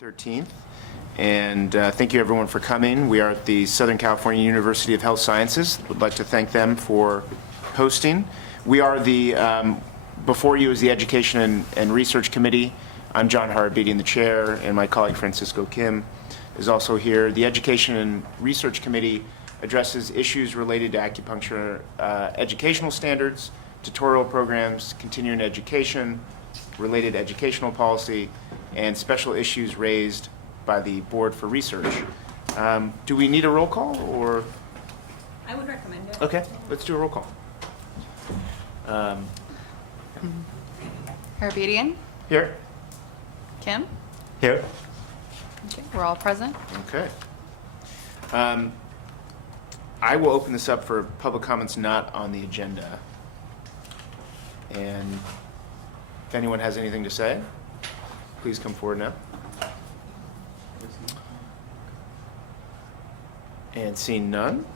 13th, and thank you everyone for coming. We are at the Southern California University of Health Sciences. Would like to thank them for hosting. We are before you is the Education and Research Committee. I'm John Harabedian, the chair, and my colleague Francisco Kim is also here. The Education and Research Committee addresses issues related to acupuncture educational standards, tutorial programs, continuing education, related educational policy, and special issues raised by the Board for Research. Do we need a roll call, or? I would recommend it. Okay, let's do a roll call. Harabedian? Here. Kim? Here. Okay, we're all present. Okay. I will open this up for public comments not on the agenda. And if anyone has anything to say, please come forward now. And seeing none,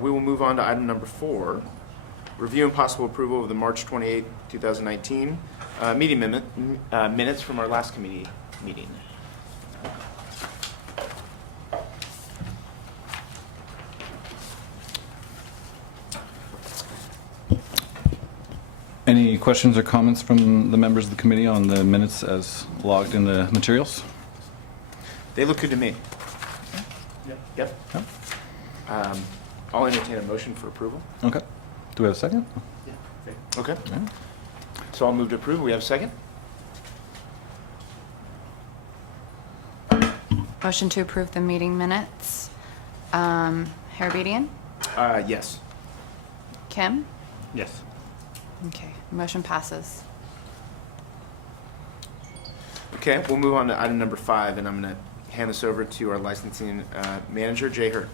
we will move on to item number 4, review and possible approval of the March 28, 2019 meeting minutes from our last committee meeting. Any questions or comments from the members of the committee on the minutes as logged in the materials? They look good to me. Yep. Yep. I'll entertain a motion for approval. Okay. Do we have a second? Yeah. Okay. Yeah. So I'll move to approve. We have a second? Motion to approve the meeting minutes. Harabedian? Yes. Kim? Yes. Okay, motion passes. Okay, we'll move on to item number 5, and I'm going to hand this over to our licensing manager, Jay Hurd.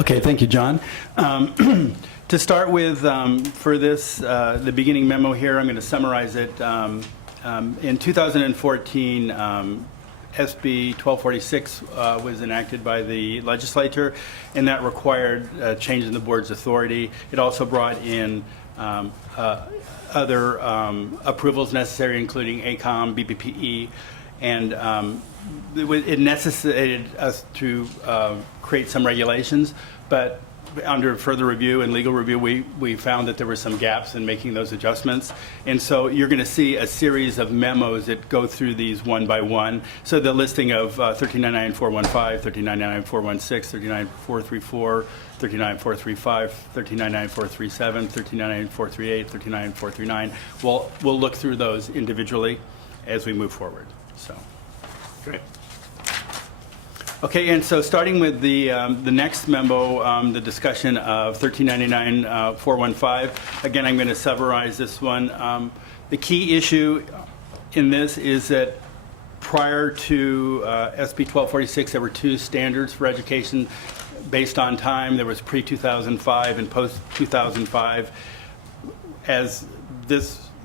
Okay, thank you, John. To start with, for this, the beginning memo here, I'm going to summarize it. In 2014, SB 1246 was enacted by the legislature, and that required a change in the board's authority. It also brought in other approvals necessary, including ACOM, BBPE, and it necessitated us to create some regulations, but under further review and legal review, we found that there were some gaps in making those adjustments. And so you're going to see a series of memos that go through these one by one. So the listing of 1399415, 1399416, 39434, 39435, 39937, 39438, 39439. We'll look through those individually as we move forward. So. Great. Okay, and so starting with the next memo, the discussion of 1399-415. Again, I'm going to summarize this one. The key issue in this is that prior to SB 1246, there were 2 standards for education based on time. There was pre-2005 and post-2005. As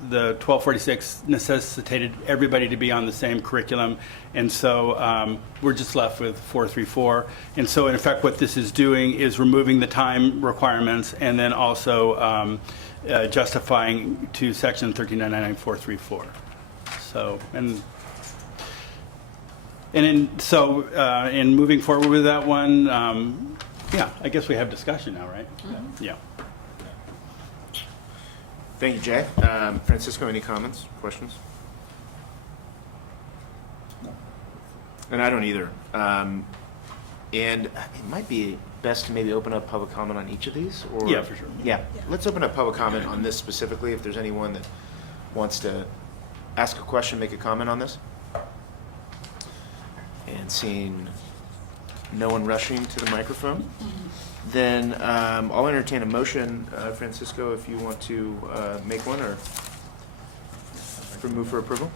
the 1246 necessitated everybody to be on the same curriculum, and so we're just left with 434. And so in effect what this is doing is removing the time requirements and then also justifying to section 1399434. So in moving forward with that one, yeah, I guess we have discussion now, right? Mm-hmm. Yeah. Thank you, Jay. Francisco, any comments, questions? No. And I don't either. And it might be best to maybe open up public comment on each of these? Or, yeah, for sure. Yeah. Let's open up public comment on this specifically, if there's anyone that wants to ask a question, make a comment on this. And seeing no one rushing to the microphone. Then I'll entertain a motion, Francisco, if you want to make one or move for approval.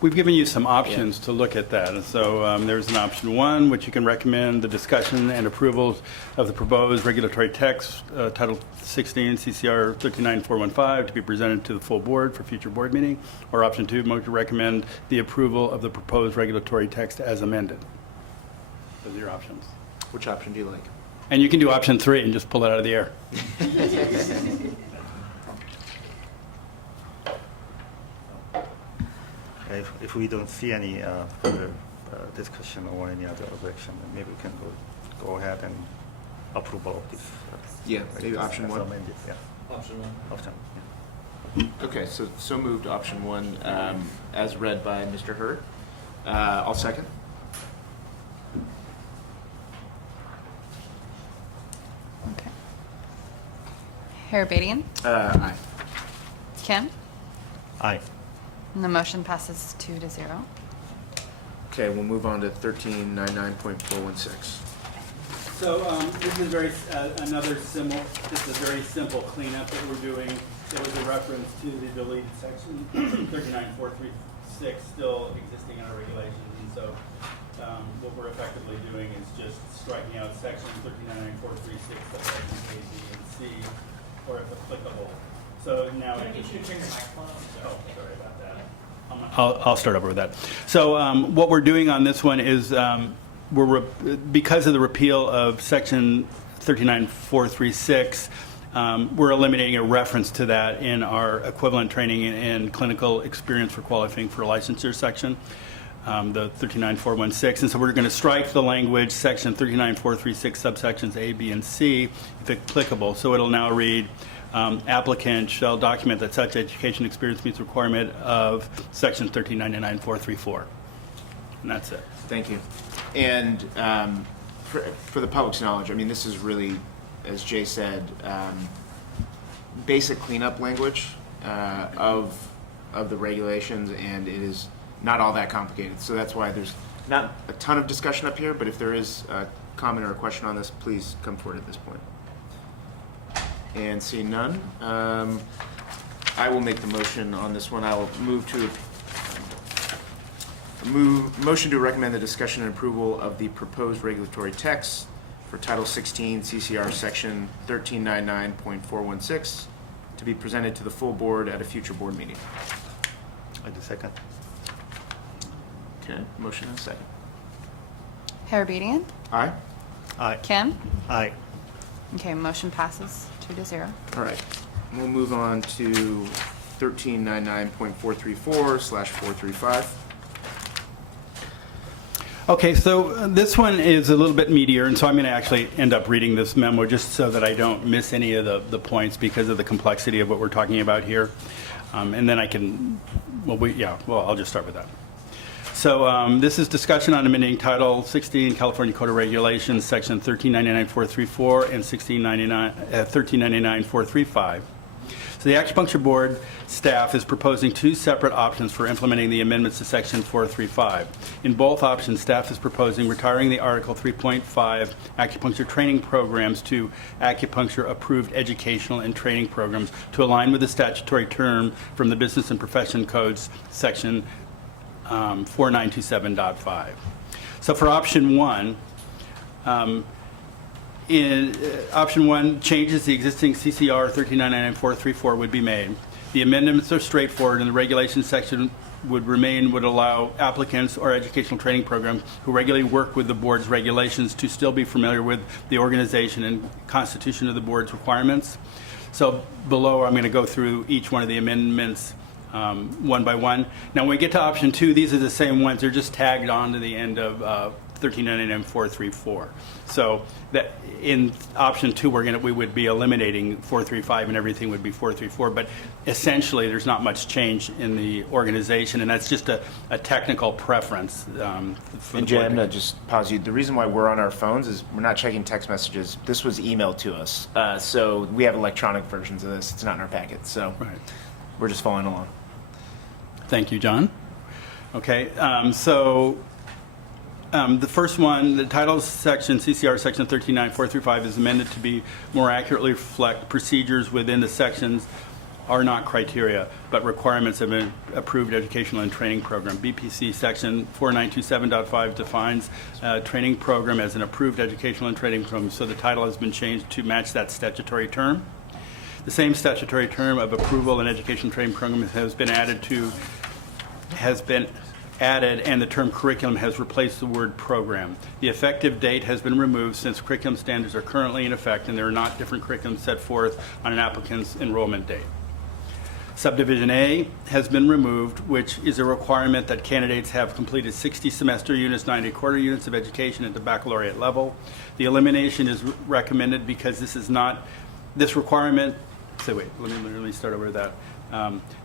We've given you some options to look at that. And so there's an option 1, which you can recommend the discussion and approvals of the proposed regulatory text, Title 16 CCR 139-415, to be presented to the full board for future board meeting. Or option 2, to recommend the approval of the proposed regulatory text as amended. Those are your options. Which option do you like? And you can do option 3 and just pull it out of the air. Okay, if we don't see any further discussion or any other objection, then maybe we can go ahead and approval of this. Yeah, maybe option as one. amended, yeah. Option one. Option, yeah. Okay, so moved, option one, as read by Mr. Hurd. I'll second. Okay. Harabedian? Aye. Kim? Aye. And the motion passes 2-0. Okay, we'll move on to 1399.416. So this is very another simple. This is a very simple cleanup that we're doing. There was a reference to the deleted section 39436 still existing in our regulations, and so what we're effectively doing is just striking out section 39436 subsections A, B, and C, or if applicable. So now. Can I get you to turn your microphone on? Oh, sorry about that. I'll start over with that. So what we're doing on this one is because of the repeal of section 39436, we're eliminating a reference to that in our equivalent training and clinical experience for qualifying for licensure section, the 39416. And so we're going to strike the language section 39436 subsections A, B, and C if applicable. So it'll now read, applicant shall document that such education experience meets requirement of section 1399434. And that's it. Thank you. And for the public's knowledge, I mean, this is really, as Jay said, basic cleanup language of the regulations, and it is not all that complicated. So that's why there's not a ton of discussion up here, but if there is a comment or a question on this, please come forward at this point. And seeing none, I will make the motion on this one. I will motion to recommend the discussion and approval of the proposed regulatory text for Title 16 CCR Section 1399.416 to be presented to the full board at a future board meeting. I do second. Okay, motion and a second. Harabedian? Aye? Aye. Kim? Aye. Okay, motion passes 2-0. All right. We'll move on to 1399.434/435. Okay, so this one is a little bit meatier, and so I'm going to actually end up reading this memo just so that I don't miss any of the points because of the complexity of what we're talking about here. And then I can, I'll just start with that. So this is discussion on amending Title 16 California Code of Regulations, Section 1399434 and 1399435. So the Acupuncture Board staff is proposing two separate options for implementing the amendments to Section 435. In both options, staff is proposing retiring the Article 3.5 acupuncture training programs to acupuncture-approved educational and training programs to align with the statutory term from the Business and Profession Codes, Section 4927.5. So for option one, option one, changes the existing CCR 1399434 would be made. The amendments are straightforward, and the regulations section would allow applicants or educational training programs who regularly work with the board's regulations to still be familiar with the organization and constitution of the board's requirements. So below, I'm going to go through each one of the amendments one by one. Now, when we get to option two, these are the same ones. They're just tagged on to the end of 1399434. So that in option two, we would be eliminating 435 and everything would be 434. But essentially, there's not much change in the organization, and that's just a technical preference. And Jay, I'm going to just pause you. The reason why we're on our phones is we're not checking text messages. This was emailed to us. So we have electronic versions of this. It's not in our packet. So we're just following along. Thank you, John. Okay, the first one, the title section, CCR section 1399435, is amended to be more accurately reflect procedures within the sections are not criteria, but requirements of an approved educational and training program. BPC section 4927.5 defines a training program as an approved educational and training program, so the title has been changed to match that statutory term. The same statutory term of approval and education training program has been added, and the term curriculum has replaced the word program. The effective date has been removed since curriculum standards are currently in effect and there are not different curriculums set forth on an applicant's enrollment date. Subdivision A has been removed, which is a requirement that candidates have completed 60 semester units, 90 quarter units of education at the baccalaureate level. The elimination is recommended because this requirement, so wait, let me start over with that.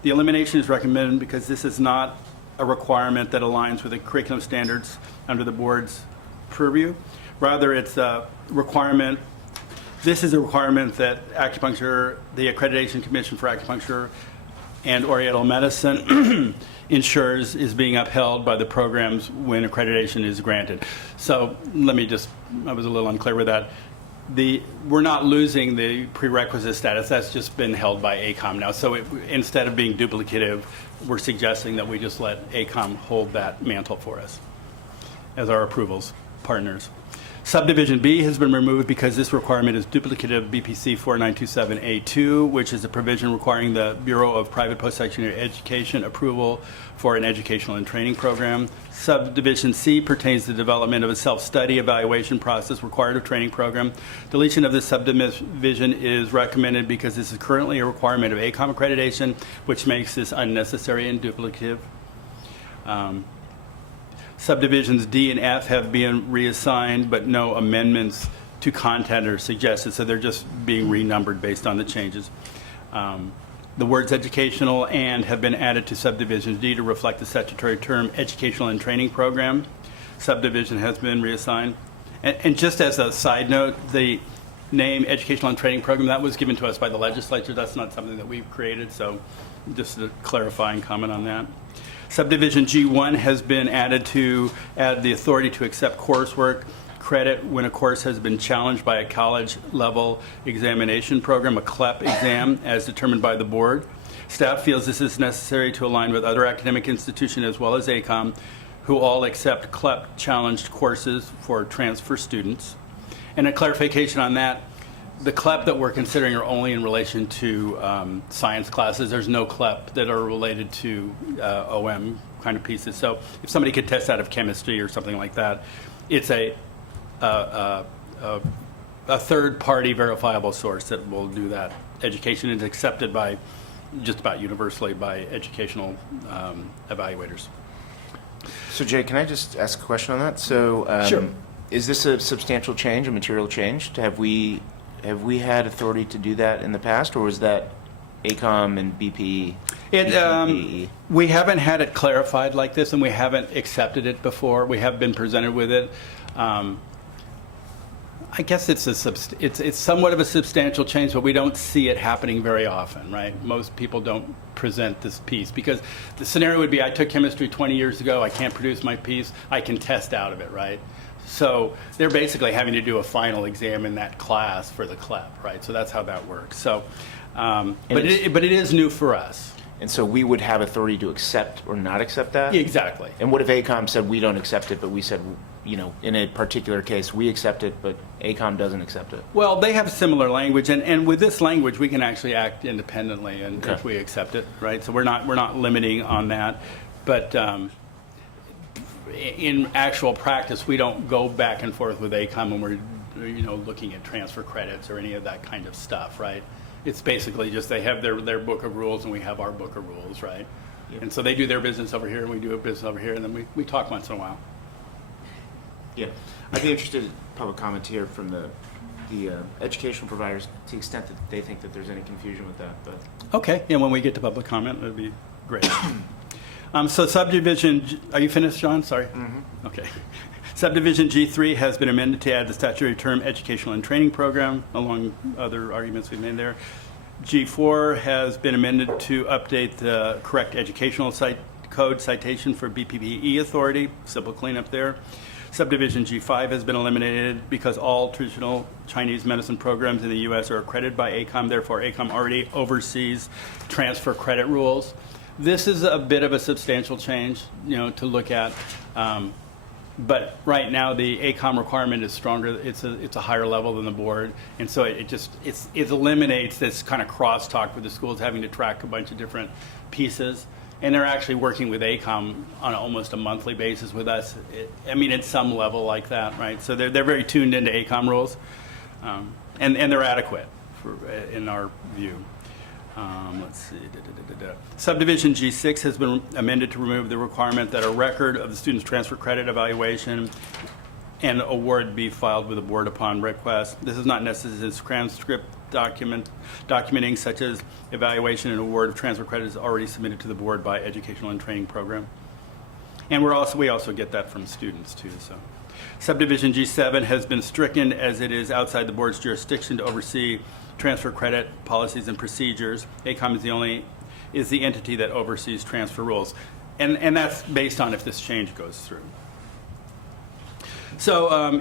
The elimination is recommended because this is not a requirement that aligns with the curriculum standards under the board's purview. Rather, it's a requirement. This is a requirement that acupuncture, the Accreditation Commission for Acupuncture and Oriental Medicine ensures is being upheld by the programs when accreditation is granted. So I was a little unclear with that. We're not losing the prerequisite status. That's just been held by ACOM now. So instead of being duplicative, we're suggesting that we just let ACOM hold that mantle for us as our approvals partners. Subdivision B has been removed because this requirement is duplicative of BPC 4927A2, which is a provision requiring the Bureau of Private Postsecondary Education approval for an educational and training program. Subdivision C pertains to the development of a self-study evaluation process required of training program. Deletion of this subdivision is recommended because this is currently a requirement of ACOM accreditation, which makes this unnecessary and duplicative. Subdivisions D and F have been reassigned, but no amendments to content are suggested, so they're just being renumbered based on the changes. The words educational and have been added to subdivision D to reflect the statutory term educational and training program. Subdivision has been reassigned. And just as a side note, the name educational and training program, that was given to us by the legislature. That's not something that we've created, so just a clarifying comment on that. Subdivision G1 has been added to add the authority to accept coursework credit when a course has been challenged by a college level examination program, a CLEP exam, as determined by the board. Staff feels this is necessary to align with other academic institutions as well as ACOM, who all accept CLEP challenged courses for transfer students. And a clarification on that, the CLEP that we're considering are only in relation to science classes. There's no CLEP that are related to OM kind of pieces. So if somebody could test out of chemistry or something like that, it's a third-party verifiable source that will do that. Education is accepted by just about universally by educational evaluators. So Jay, can I just ask a question on that? So Sure. Is this a substantial change, a material change? Have we had authority to do that in the past, or was that ACOM and BP? We haven't had it clarified like this, and we haven't accepted it before. We have been presented with it. I guess it's somewhat of a substantial change, but we don't see it happening very often, right? Most people don't present this piece because the scenario would be I took chemistry 20 years ago, I can't produce my piece, I can test out of it, right? So they're basically having to do a final exam in that class for the CLEP, right? So that's how that works. So, but it is new for us. And so we would have authority to accept or not accept that? Exactly. And what if ACOM said we don't accept it, but we said, you know, in a particular case, we accept it, but ACOM doesn't accept it? Well, they have similar language, and with this language, we can actually act independently, and Okay. if we accept it, right? So we're not limiting on that, but in actual practice, we don't go back and forth with ACOM when we're looking at transfer credits or any of that kind of stuff, right? It's basically just they have their book of rules and we have our book of rules, right? Yep. And so they do their business over here and we do a business over here, and then we talk once in a while. Yeah. I'd be interested in public comment here from the educational providers to the extent that they think that there's any confusion with that. But Okay, and when we get to public comment, that'd be great. So subdivision, are you finished, John? Sorry. Mm-hmm. Okay. Subdivision G3 has been amended to add the statutory term educational and training program, along other arguments we've made there. G4 has been amended to update the correct educational code citation for BPPE authority, simple cleanup there. Subdivision G5 has been eliminated because all traditional Chinese medicine programs in the U.S. are accredited by ACOM. Therefore, ACOM already oversees transfer credit rules. This is a bit of a substantial change, to look at. But right now, the ACOM requirement is stronger. It's a higher level than the board, and so it eliminates this kind of crosstalk with the schools having to track a bunch of different pieces. And they're actually working with ACOM on almost a monthly basis with us. At some level like that, right? So they're very tuned into ACOM rules, and they're adequate in our view. Let's see. Subdivision G3 has been amended to remove the requirement that a record of the student's transfer credit evaluation and award be filed with the board upon request. This is not necessary as transcript documenting such as evaluation and award of transfer credit is already submitted to the board by educational and training program. And we also get that from students too. So, Subdivision G7 has been stricken as it is outside the board's jurisdiction to oversee transfer credit policies and procedures. ACOM is the entity that oversees transfer rules, and that's based on if this change goes through. So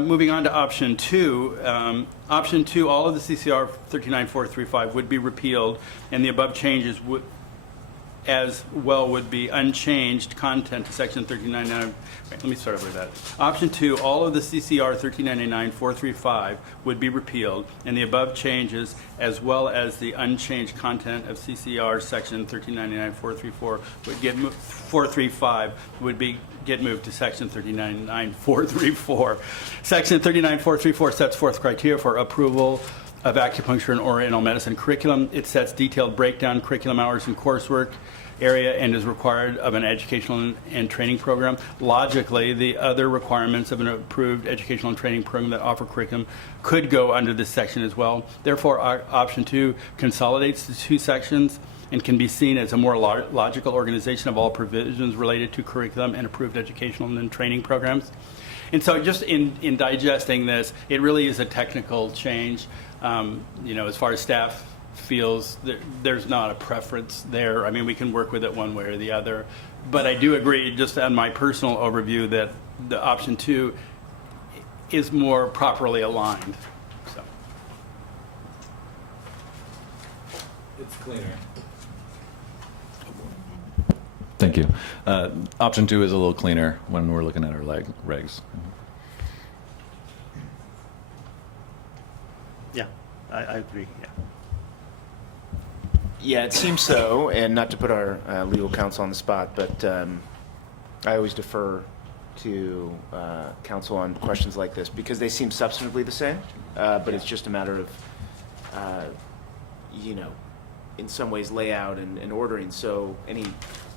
moving on to option 2, all of the CCR 39435 would be repealed, and the above changes would be unchanged content to section 1399. Let me start over with that. Option 2, all of the CCR 1399-435 would be repealed, and the above changes, as well as the unchanged content of CCR section 1399-434 would get 435 would get moved to section 1399-434. Section 39434 sets forth criteria for approval of acupuncture and oriental medicine curriculum. It sets detailed breakdown curriculum hours and coursework area and is required of an educational and training program. Logically, the other requirements of an approved educational and training program that offer curriculum could go under this section as well. Therefore, option 2 consolidates the two sections and can be seen as a more logical organization of all provisions related to curriculum and approved educational and training programs. And so just in digesting this, it really is a technical change. As far as staff feels, there's not a preference there. I mean, we can work with it one way or the other. But I do agree, just on my personal overview, that the option 2 is more properly aligned. So. It's cleaner. Thank you. Option 2 is a little cleaner when we're looking at our regs. Yeah, I agree, yeah. Yeah, it seems so, and not to put our legal counsel on the spot, but I always defer to counsel on questions like this because they seem substantively the same, but it's just a matter of, in some ways layout and ordering. So any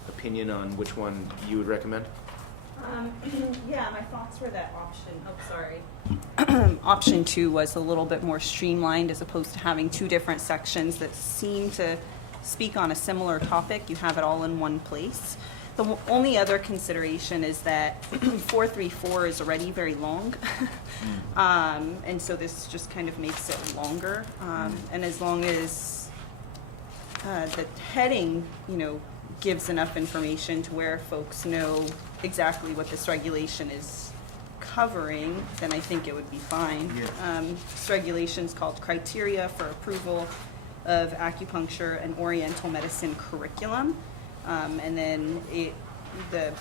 opinion on which one you would recommend? Yeah, my thoughts were that option 2 was a little bit more streamlined as opposed to having two different sections that seem to speak on a similar topic. You have it all in one place. The only other consideration is that 434 is already very long. And so this just kind of makes it longer. And as long as the heading, gives enough information to where folks know exactly what this regulation is covering, then I think it would be fine. Yeah. This regulation is called Criteria for Approval of Acupuncture and Oriental Medicine Curriculum. And then the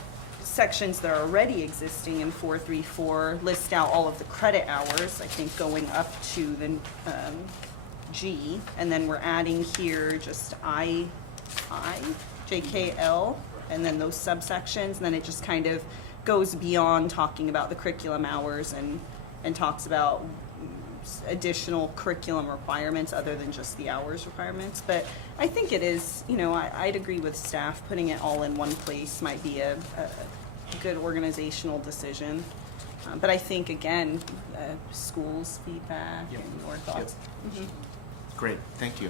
sections that are already existing in 434 list out all of the credit hours, I think going up to the G, and then we're adding here just JKL, and then those subsections, and then it just kind of goes beyond talking about the curriculum hours and talks about additional curriculum requirements other than just the hours requirements. But I think it is, I'd agree with staff, putting it all in one place might be a good organizational decision. But I think, again, schools' feedback and your thoughts. Yep. Mm-hmm. Great, thank you.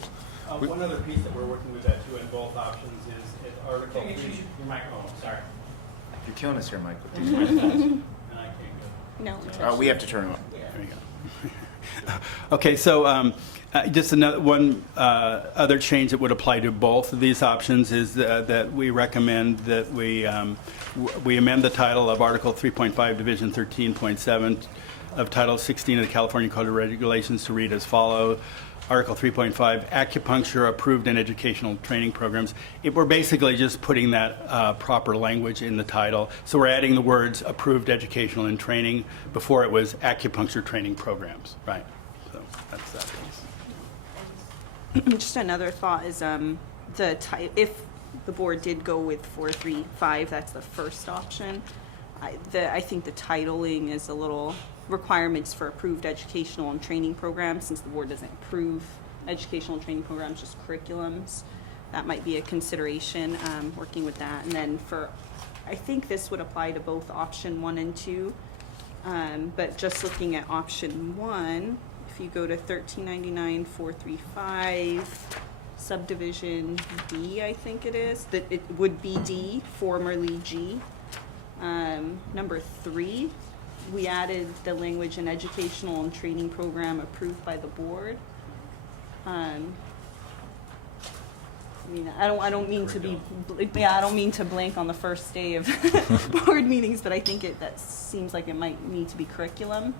One other piece that we're working with that too in both options is Article 3. Your microphone, sorry. You're killing us here, Mike. With these And microphones. I can't go. No. We have to turn them on. There we go. Okay, so just one other change that would apply to both of these options is that we recommend that we amend the title of Article 3.5, Division 13.7 of Title 16 of the California Code of Regulations to read as follows. Article 3.5, Acupuncture Approved and Educational Training Programs. We're basically just putting that proper language in the title. So we're adding the words approved educational and training before it was acupuncture training programs, right? So that's that piece. Just another thought is if the board did go with 435, that's the first option. I think the titling is a little requirements for approved educational and training programs, since the board doesn't approve educational training programs, just curriculums. That might be a consideration, working with that. And then I think this would apply to both option 1 and 2. But just looking at option 1, if you go to 1399-435, subdivision D, I think it is, that it would be D, formerly G. Number 3, we added the language an educational and training program approved by the board. I mean, I don't mean to be, I don't mean to blank on the first day of board meetings, but I think that seems like it might need to be curriculum.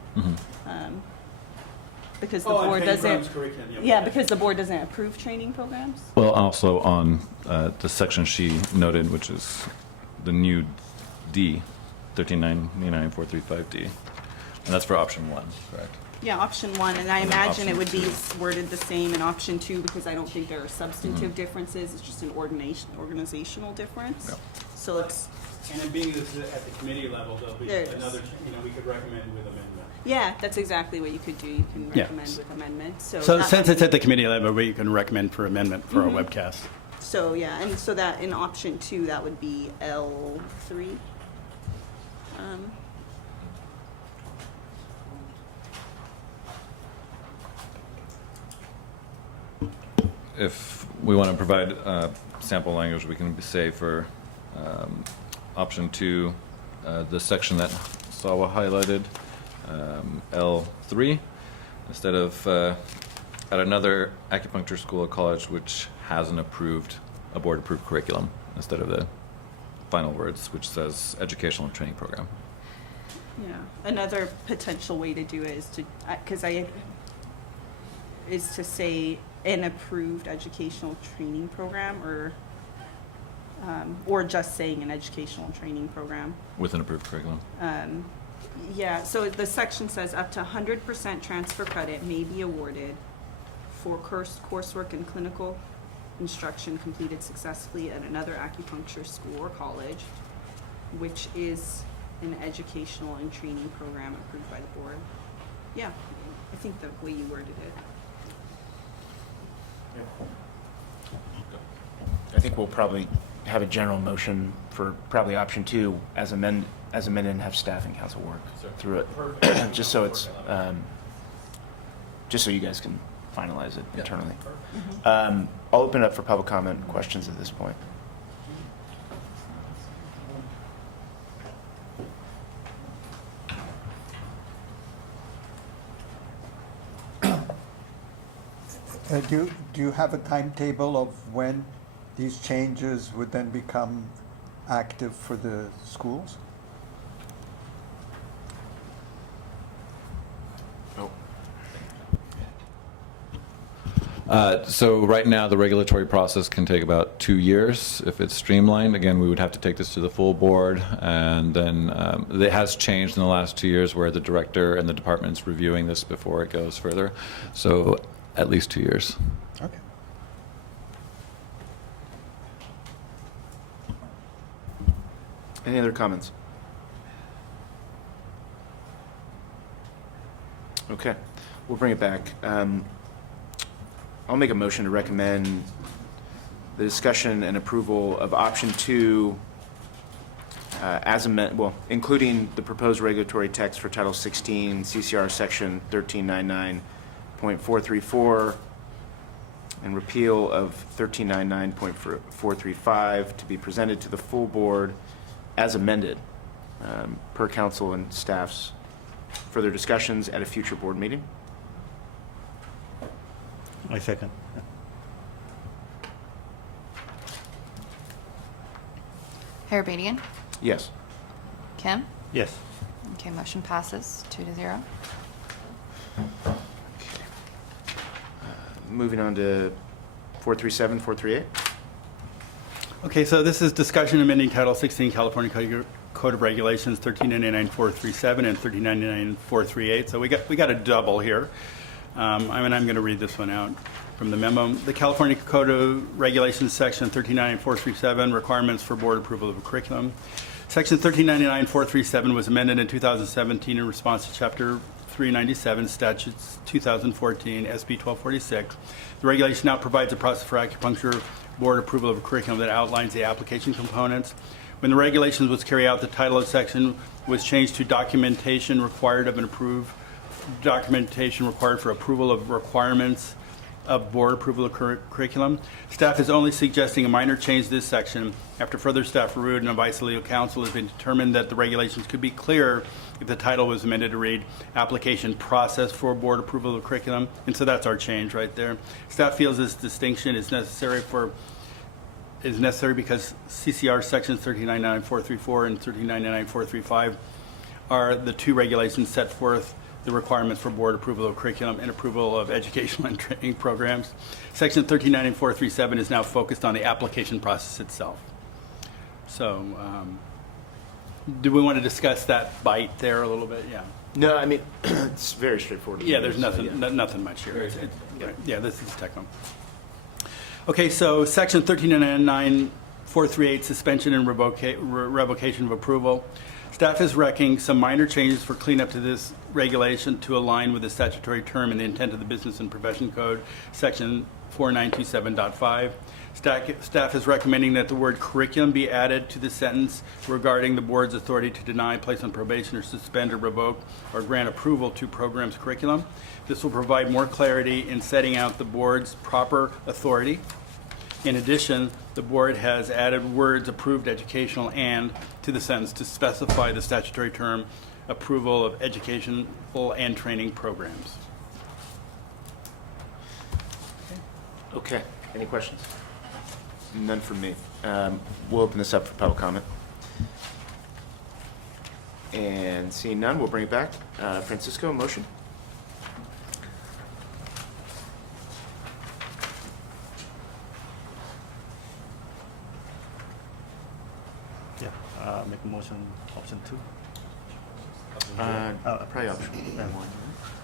Because the board doesn't, because the board doesn't approve training programs. Well, also on the section she noted, which is the new D, 1399-435D. And that's for option 1, correct? Yeah, option 1, and I And then imagine it option would be 2. worded the same in option 2 because I don't think there are substantive differences. It's just an organizational difference. Yep. So it's, And it being this is at the committee level, there'll be There it is. another, we could recommend with amendment. yeah, that's exactly what you could do. You can Yeah. recommend with amendment. So So that since might it's be- at the committee level, we can recommend for amendment for our webcast. So, yeah, and so that in option 2, that would be L3. If we want to provide sample language, we can say for option 2, the section that Sawa highlighted, L3, instead of at another acupuncture school or college which has a board-approved curriculum, instead of the final words, which says educational and training program. Yeah, another potential way to do it is to, is to say an approved educational training program, or just saying an educational training program. With an approved curriculum. Yeah, so the section says up to 100% transfer credit may be awarded for coursework and clinical instruction completed successfully at another acupuncture school or college, which is an educational and training program approved by the board. Yeah, I think the way you worded it. I think we'll probably have a general motion for probably option 2 as amended, and have staff and council work through it. Just so it's, just so you guys can finalize it internally. I'll open it up for public comment and questions at this point. Do you have a timetable of when these changes would then become active for the schools? So right now, the regulatory process can take about 2 years if it's streamlined. Again, we would have to take this to the full board, and then it has changed in the last 2 years where the director and the department's reviewing this before it goes further. So at least 2 years. Okay. Any other comments? Okay, we'll bring it back. I'll make a motion to recommend the discussion and approval of option 2 as amended, well, including the proposed regulatory text for Title 16, CCR Section 1399.434, and repeal of 1399.435 to be presented to the full board as amended, per council and staff's further discussions at a future board meeting. I second. Harabedian? Yes. Kim? Yes. Okay, motion passes 2-0. Moving on to 437, 438. Okay, so this is discussion amending Title 16 California Code of Regulations 1399-437 and 1399-438. So we got a double here. I'm going to read this one out from the memo. The California Code of Regulations, Section 1399-437, requirements for board approval of a curriculum. Section 1399-437 was amended in 2017 in response to Chapter 397, statutes 2014, SB 1246. The regulation now provides a process for acupuncture board approval of a curriculum that outlines the application components. When the regulations was carried out, the title of the section was changed to documentation required of an approved documentation required for approval of requirements of board approval of curriculum. Staff is only suggesting a minor change to this section. After further staff review and advice of legal counsel, it has been determined that the regulations could be clearer if the title was amended to read application process for board approval of curriculum. And so that's our change right there. Staff feels this distinction is necessary because CCR sections 1399434 and 1399435 are the two regulations set forth the requirements for board approval of curriculum and approval of educational and training programs. Section 1399437 is now focused on the application process itself. So, do we want to discuss that bite there a little bit? Yeah. No, I mean, it's very straightforward. Yeah, there's nothing, nothing much here. Yeah, this is technical. Okay, so section 1399438, suspension and revocation of approval. Staff is recommending some minor changes for cleanup to this regulation to align with the statutory term and the intent of the Business and Profession Code, section 4927.5. Staff is recommending that the word curriculum be added to the sentence regarding the board's authority to deny, place on probation, or suspend or revoke or grant approval to programs curriculum. This will provide more clarity in setting out the board's proper authority. In addition, the board has added words approved educational and to the sentence to specify the statutory term approval of educational and training programs. Okay, any questions? None from me. We'll open this up for public comment. And seeing none, we'll bring it back. Francisco, motion? Yeah, make a motion, option 2. Probably option one.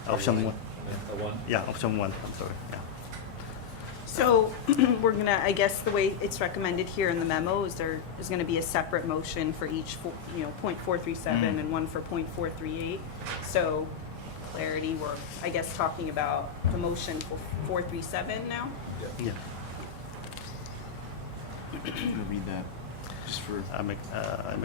Option 1. Yeah, option 1, I'm sorry, yeah. So we're gonna, I guess the way it's recommended here in the memo is there is gonna be a separate motion for each, point 437 and one for point 438. So clarity, we're, I guess, talking about the motion for 437 now? Yeah. I'm gonna read that just for. I make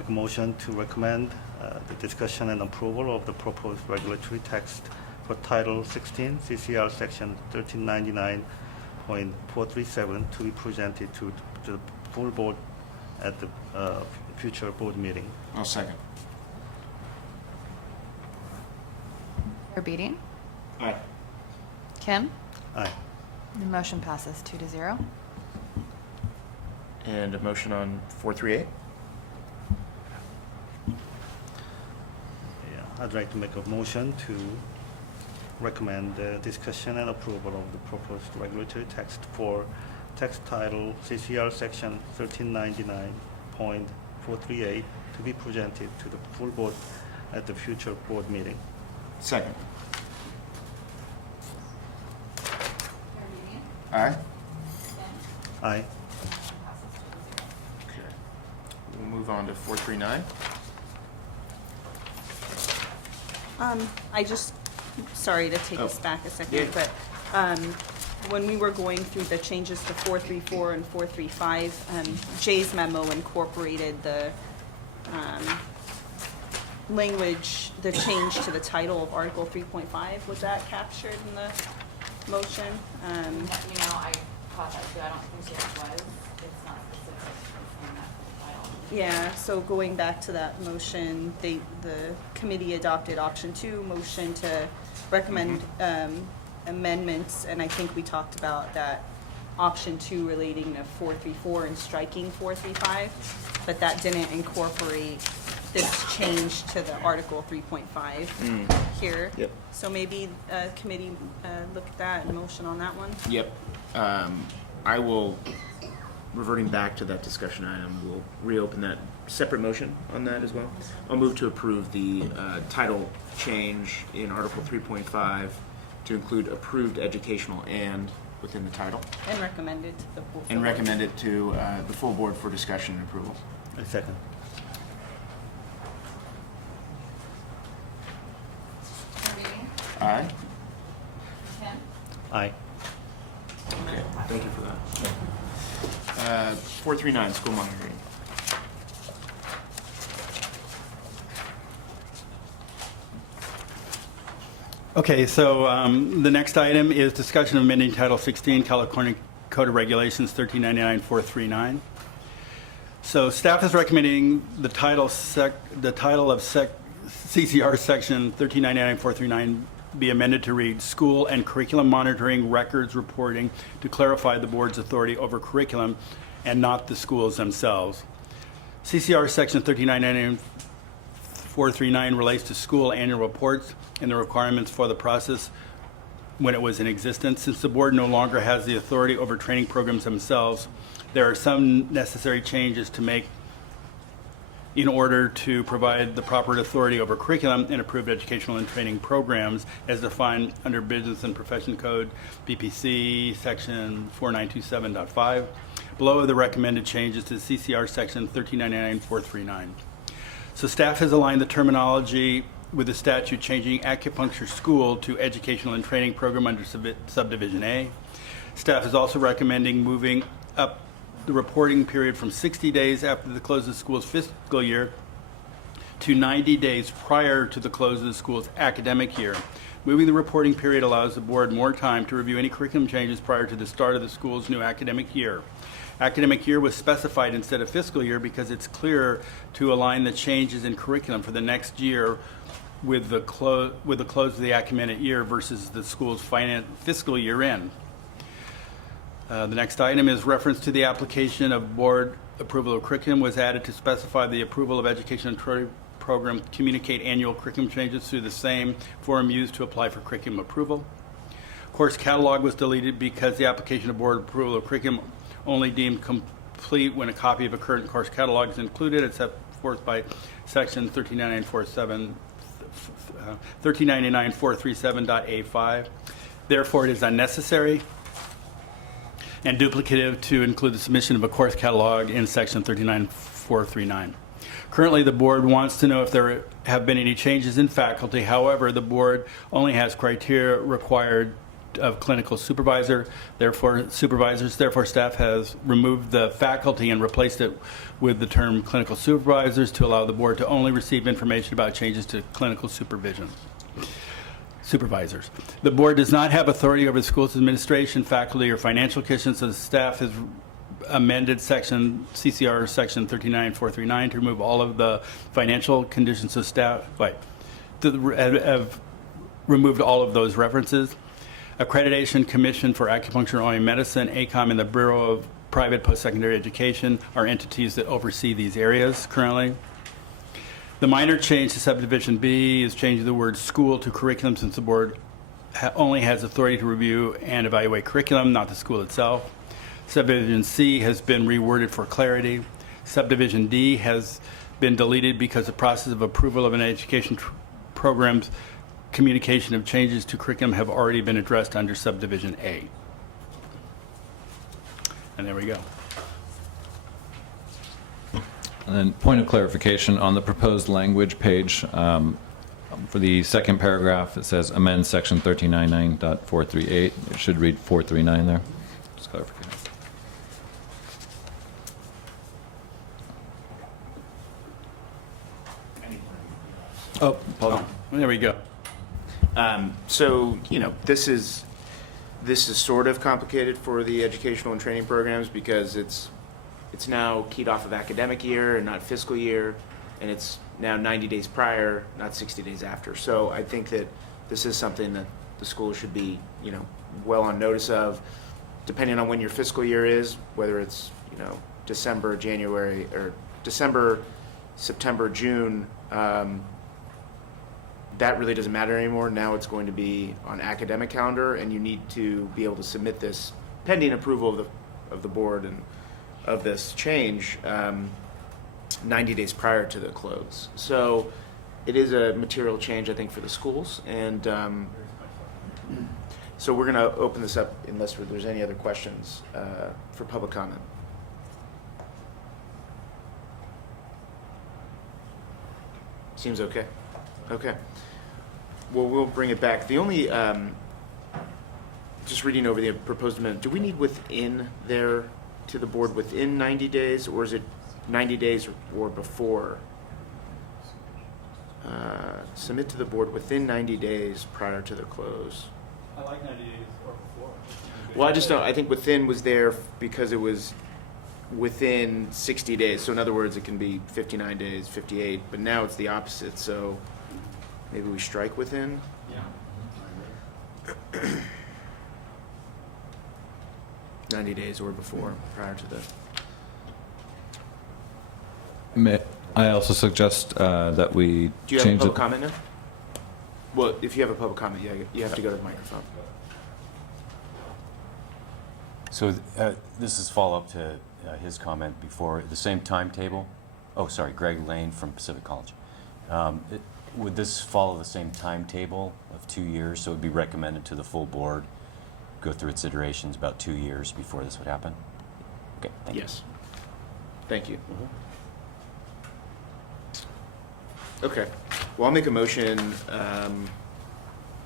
a motion to recommend the discussion and approval of the proposed regulatory text for Title 16 CCR Section 1399.437 to be presented to the full board at the future board meeting. I'll second. Beatty? Aye. Kim? Aye. The motion passes 2-0. And a motion on 438? Yeah, I'd like to make a motion to recommend the discussion and approval of the proposed regulatory text for text title CCR Section 1399.438 to be presented to the full board at the future board meeting. Second. Aye? Aye. Okay. We'll move on to 439. I just, sorry to take us back a second, Yeah. but when we were going through the changes to 434 and 435, Jay's memo incorporated the language, the change to the title of Article 3.5. Was that captured in the motion? I caught that too. I don't think it was. It's not specific in that title. Yeah, so going back to that motion, the committee adopted option 2, motion to recommend amendments, and I think we talked about that option 2 relating to 434 and striking 435, but that didn't incorporate this change to the Article 3.5 here. Yep. So maybe committee look at that and motion on that one? Yep. I will, reverting back to that discussion item, we'll reopen that separate motion on that as well. I'll move to approve the title change in Article 3.5 to include approved educational and within the title, And recommend it to the board. and recommend it to the full board for discussion and approval. A second. Beatty? Aye. Okay, thank you for that. 439, school monitoring. Okay, so the next item is discussion of amending Title 16, California Code of Regulations 1399-439. So staff is recommending the title of CCR section 1399-439 be amended to read school and curriculum monitoring records reporting to clarify the board's authority over curriculum and not the schools themselves. CCR section 1399-439 relates to school annual reports and the requirements for the process when it was in existence. Since the board no longer has the authority over training programs themselves, there are some necessary changes to make in order to provide the proper authority over curriculum and approved educational and training programs as defined under Business and Profession Code, BPC, section 4927.5. Below are the recommended changes to CCR section 1399-439. So staff has aligned the terminology with the statute changing acupuncture school to educational and training program under Subdivision A. Staff is also recommending moving up the reporting period from 60 days after the close of the school's fiscal year to 90 days prior to the close of the school's academic year. Moving the reporting period allows the board more time to review any curriculum changes prior to the start of the school's new academic year. Academic year was specified instead of fiscal year because it's clearer to align the changes in curriculum for the next year with the close of the academic year versus the school's fiscal year end. The next item is reference to the application of board approval of curriculum was added to specify the approval of education and training program communicate annual curriculum changes through the same form used to apply for curriculum approval. Course catalog was deleted because the application of board approval of curriculum only deemed complete when a copy of a current course catalog is included, as set forth by section 1399-437.A5. Therefore, it is unnecessary and duplicative to include the submission of a course catalog in section 39439. Currently, the board wants to know if there have been any changes in faculty. However, the board only has criteria required of clinical supervisor, therefore staff has removed the faculty and replaced it with the term clinical supervisors to allow the board to only receive information about changes to clinical supervisors. The board does not have authority over the school's administration, faculty, or financial conditions, so the staff has amended CCR section 139439 to remove all of the financial conditions of staff, have removed all of those references. Accreditation Commission for Acupuncture and Only Medicine, ACOM, and the Bureau of Private Post-Secondary Education are entities that oversee these areas currently. The minor change to Subdivision B is changing the word school to curriculum, since the board only has authority to review and evaluate curriculum, not the school itself. Subdivision C has been reworded for clarity. Subdivision D has been deleted because the process of approval of an education program's communication of changes to curriculum have already been addressed under Subdivision A. And there we go. And then point of clarification, on the proposed language page, for the second paragraph, it says amend section 1399.438. It should read 439 there. Just clarification. Oh, Paul. There we go. So, this is sort of complicated for the educational and training programs because it's now keyed off of academic year and not fiscal year, and it's now 90 days prior, not 60 days after. So I think that this is something that the school should be, well on notice of, depending on when your fiscal year is, whether it's, December, January, or December, September, June. That really doesn't matter anymore. Now it's going to be on academic calendar, and you need to be able to submit this pending approval of the board and of this change 90 days prior to the close. So it is a material change, I think, for the schools. And so we're going to open this up unless there's any other questions for public comment. Seems okay. Okay. Well, we'll bring it back. The only just reading over the proposed amendment, do we need within there to the board within 90 days, or is it 90 days or before? Submit to the board within 90 days prior to the close. I like 90 days or before. Well, I just don't, I think within was there because it was within 60 days. So in other words, it can be 59 days, 58, but now it's the opposite. So maybe we strike within. Yeah. 90 days or before, prior to the. I also suggest that we Do you have a change public it. comment now? Well, if you have a public comment, yeah, you have to go to the microphone. So this is follow-up to his comment before, the same timetable? Oh, sorry, Greg Lane from Pacific College. Would this follow the same timetable of 2 years? So it would be recommended to the full board, go through its iterations about 2 years before this would happen? Okay, thank you. Yes. Thank you. Okay. Well, I'll make a motion,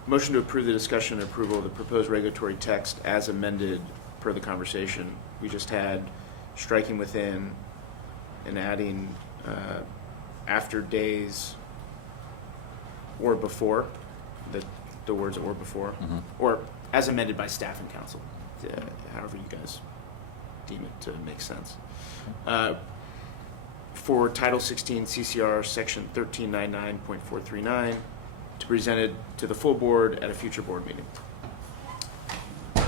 motion to approve the discussion and approval of the proposed regulatory text as amended per the conversation we just had, striking within and adding after days or before, the words or before, or as amended by staff and council, however you guys deem it to make sense. For Title 16 CCR Section 1399.439 to be presented to the full board at a future board meeting. I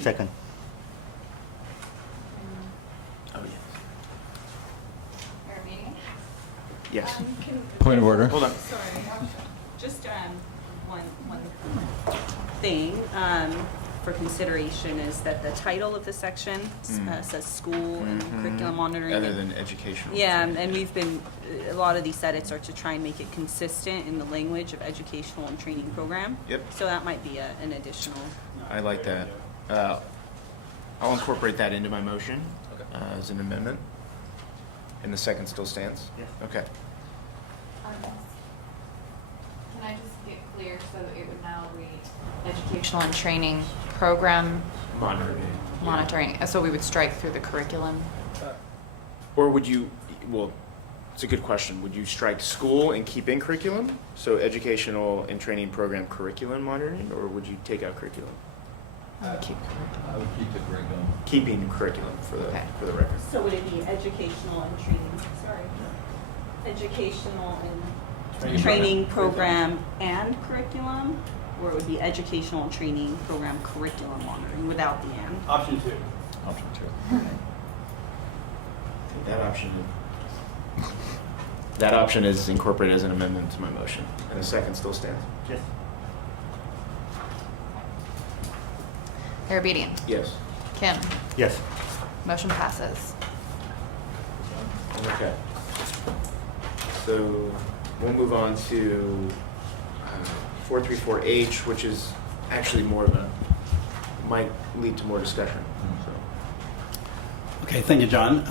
second. Oh, yes. Yes. Point of order. Hold on. Sorry, just one thing for consideration is that the title of the section says school and curriculum monitoring. Other than educational. Yeah, and we've been, a lot of these edits are to try and make it consistent in the language of educational and training program. Yep. So that might be an additional. I like that. I'll incorporate that into my motion as an amendment. And the second still stands? Yes. Okay. Can I just get clear, so it would now read educational and training program monitoring, so we would strike through the curriculum? Or would you, well, it's a good question. Would you strike school and keep in curriculum? So educational and training program curriculum monitoring, or would you take out curriculum? I would keep curriculum. I would keep the curriculum. Keeping curriculum for the, Okay. for the record. So would it be educational and training, educational and training program and curriculum? Or it would be educational and training program curriculum monitoring without the and? Option 2. Option 2. That option is incorporated as an amendment to my motion. And the second still stands? Yes. Arabedian. Yes. Kim. Yes. Motion passes. Okay. So we'll move on to 434H, which is actually more of a, might lead to more discussion. So. Okay, thank you, John.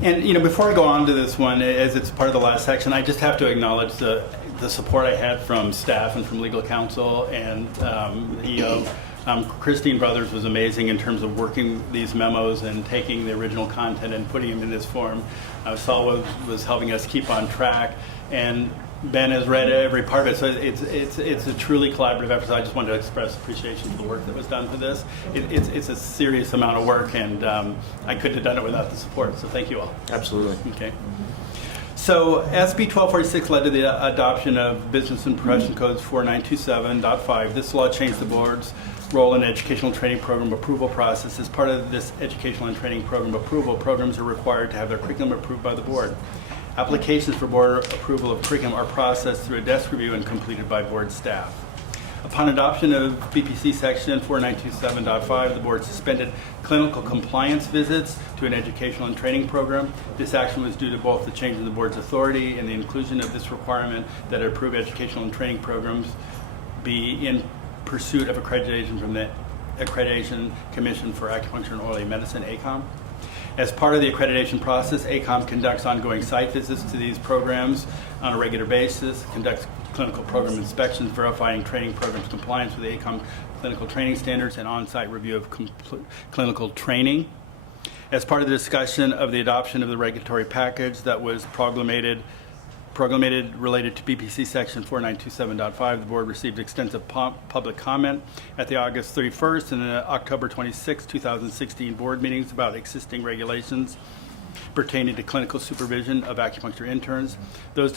And before I go on to this one, as it's part of the last section, I just have to acknowledge the support I had from staff and from legal counsel, and Christine Brothers was amazing in terms of working these memos and taking the original content and putting them in this form. Saul was helping us keep on track, and Ben has read every part of it, so it's a truly collaborative effort. So I just wanted to express appreciation for the work that was done for this. It's a serious amount of work, and I couldn't have done it without the support, so thank you all. Absolutely. Okay. So SB 1246 led to the adoption of Business and Profession Codes 4927.5. This law changed the board's role in educational training program approval process. As part of this educational and training program approval, programs are required to have their curriculum approved by the board. Applications for board approval of curriculum are processed through a desk review and completed by board staff. Upon adoption of BPC section 4927.5, the board suspended clinical compliance visits to an educational and training program. This action was due to both the change in the board's authority and the inclusion of this requirement that approved educational and training programs be in pursuit of accreditation from the Accreditation Commission for Acupuncture and Oily Medicine, ACOM. As part of the accreditation process, ACOM conducts ongoing site visits to these programs on a regular basis, conducts clinical program inspections, verifying training programs compliance with ACOM clinical training standards, and on-site review of clinical training. As part of the discussion of the adoption of the regulatory package that was promulgated related to BPC Section 4927.5, the board received extensive public comment at the August 31st and the October 26, 2016 board meetings about existing regulations pertaining to clinical supervision of acupuncture interns. Those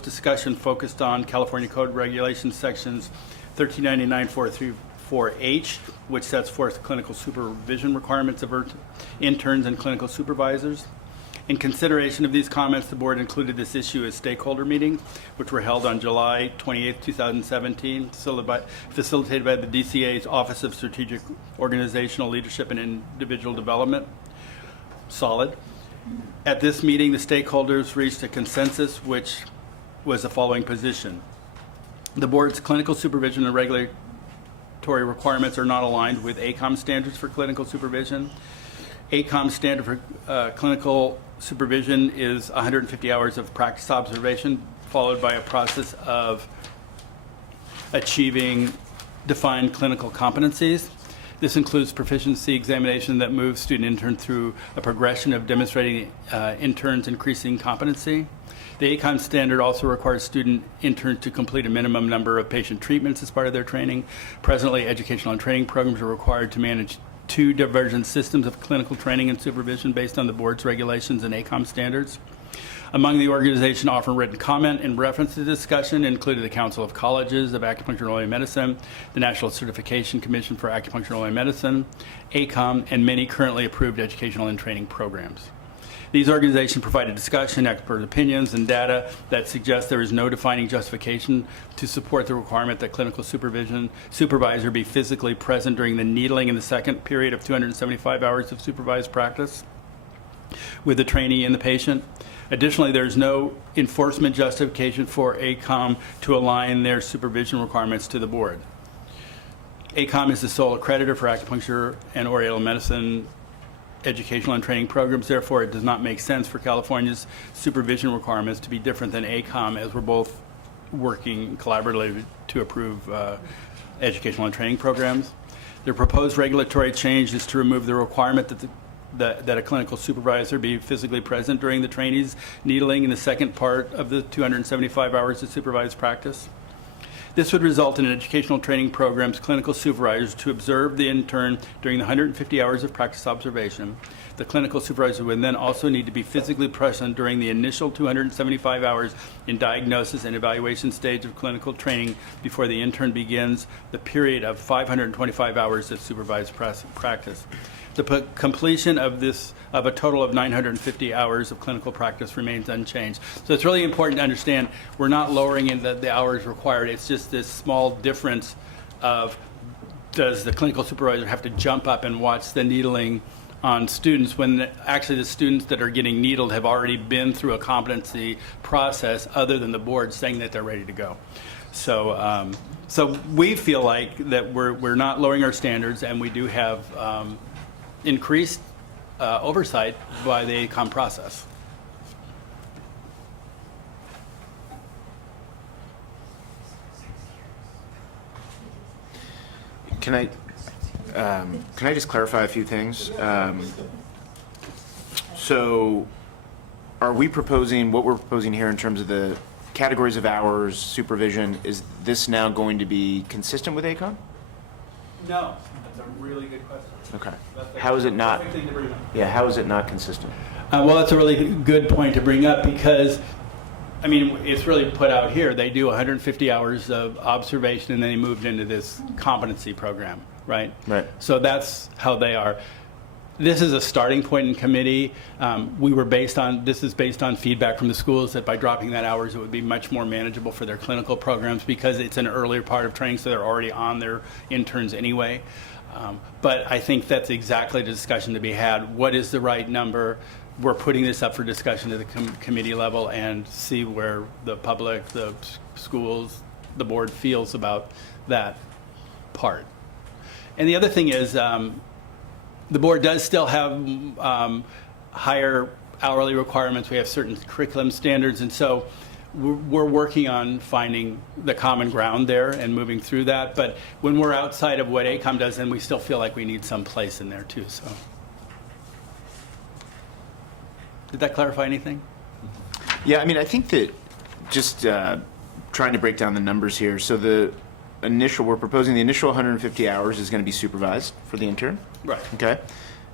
discussion focused on California Code Regulations Sections 1399-434H, which sets forth clinical supervision requirements of interns and clinical supervisors. In consideration of these comments, the board included this issue as stakeholder meetings, which were held on July 28, 2017, facilitated by the DCA's Office of Strategic Organizational Leadership and Individual Development. Solid. At this meeting, the stakeholders reached a consensus, which was the following position. The board's clinical supervision and regulatory requirements are not aligned with ACOM standards for clinical supervision. ACOM standard for clinical supervision is 150 hours of practice observation, followed by a process of achieving defined clinical competencies. This includes proficiency examination that moves student interns through a progression of demonstrating interns' increasing competency. The ACOM standard also requires student interns to complete a minimum number of patient treatments as part of their training. Presently, educational and training programs are required to manage 2 divergent systems of clinical training and supervision based on the board's regulations and ACOM standards. Among the organization often written comment in reference to the discussion included the Council of Colleges of Acupuncture and Oily Medicine, the National Certification Commission for Acupuncture and Oily Medicine, ACOM, and many currently approved educational and training programs. These organizations provided discussion, expert opinions, and data that suggest there is no defining justification to support the requirement that clinical supervisor be physically present during the needling in the second period of 275 hours of supervised practice with the trainee and the patient. Additionally, there is no enforcement justification for ACOM to align their supervision requirements to the board. ACOM is the sole accreditor for acupuncture and Oriental medicine educational and training programs. Therefore, it does not make sense for California's supervision requirements to be different than ACOM, as we're both working collaboratively to approve educational and training programs. The proposed regulatory change is to remove the requirement that a clinical supervisor be physically present during the trainee's needling in the second part of the 275 hours of supervised practice. This would result in educational training programs clinical supervisors to observe the intern during the 150 hours of practice observation. The clinical supervisor would then also need to be physically present during the initial 275 hours in diagnosis and evaluation stage of clinical training before the intern begins the period of 525 hours of supervised practice. The completion of a total of 950 hours of clinical practice remains unchanged. So it's really important to understand we're not lowering in the hours required. It's just this small difference of, does the clinical supervisor have to jump up and watch the needling on students when actually the students that are getting needled have already been through a competency process other than the board saying that they're ready to go. So so we feel like that we're not lowering our standards, and we do have increased oversight by the ACOM process. Can I just clarify a few things? So are we proposing, what we're proposing here in terms of the categories of hours, supervision, is this now going to be consistent with ACOM? No, that's a really good question. Okay. How is it not? Yeah, how is it not consistent? Well, that's a really good point to bring up, because I mean, it's really put out here. They do 150 hours of observation, and then they moved into this competency program, right? Right. So that's how they are. This is a starting point in committee. This is based on feedback from the schools that by dropping that hours, it would be much more manageable for their clinical programs, because it's an earlier part of training, so they're already on their interns anyway. But I think that's exactly the discussion to be had. What is the right number? We're putting this up for discussion at the committee level and see where the public, the schools, the board feels about that part. And the other thing is, the board does still have higher hourly requirements. We have certain curriculum standards, and so we're working on finding the common ground there and moving through that. But when we're outside of what ACOM does, then we still feel like we need some place in there too. So, did that clarify anything? Yeah, I mean, I think that just trying to break down the numbers here. So we're proposing the initial 150 hours is going to be supervised for the intern. Right. Okay.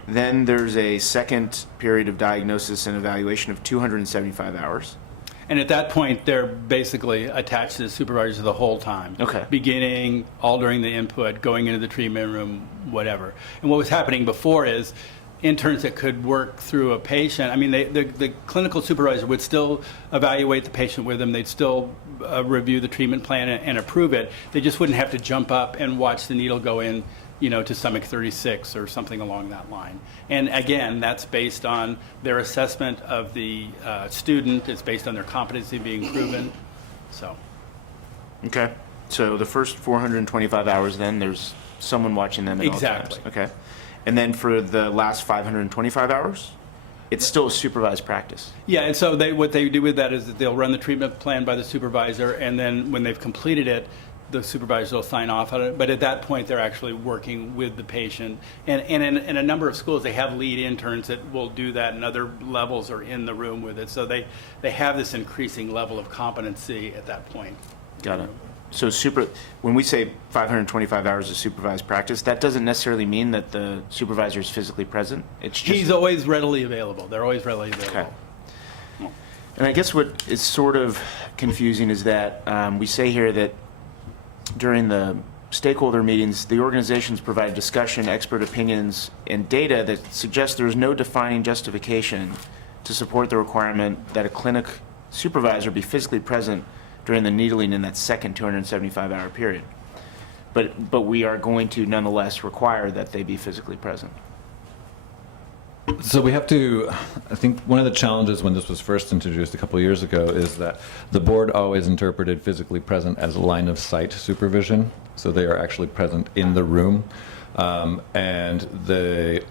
Then there's a second period of diagnosis and evaluation of 275 hours. And at that point, they're basically attached to the supervisor the whole time. Okay. Beginning, all during the input, going into the treatment room, whatever. And what was happening before is interns that could work through a patient, I mean, the clinical supervisor would still evaluate the patient with them. They'd still review the treatment plan and approve it. They just wouldn't have to jump up and watch the needle go in, to stomach 36 or something along that line. And again, that's based on their assessment of the student. It's based on their competency being proven. So, Okay. So the first 425 hours, then there's someone watching them at all Exactly. times. Okay. And then for the last 525 hours, it's still a supervised practice. yeah, and so what they do with that is that they'll run the treatment plan by the supervisor, and then when they've completed it, the supervisor will sign off on it. But at that point, they're actually working with the patient. And in a number of schools, they have lead interns that will do that, and other levels are in the room with it. So they have this increasing level of competency at that point. Got it. So when we say 525 hours of supervised practice, that doesn't necessarily mean that the supervisor is physically present. It's just He's always readily available. They're always readily available. Okay. And I guess what is sort of confusing is that we say here that during the stakeholder meetings, the organizations provide discussion, expert opinions, and data that suggests there is no defining justification to support the requirement that a clinic supervisor be physically present during the needling in that second 275-hour period. But we are going to nonetheless require that they be physically present. So we have to, I think one of the challenges when this was first introduced a couple of years ago is that the board always interpreted physically present as line of sight supervision. So they are actually present in the room. And the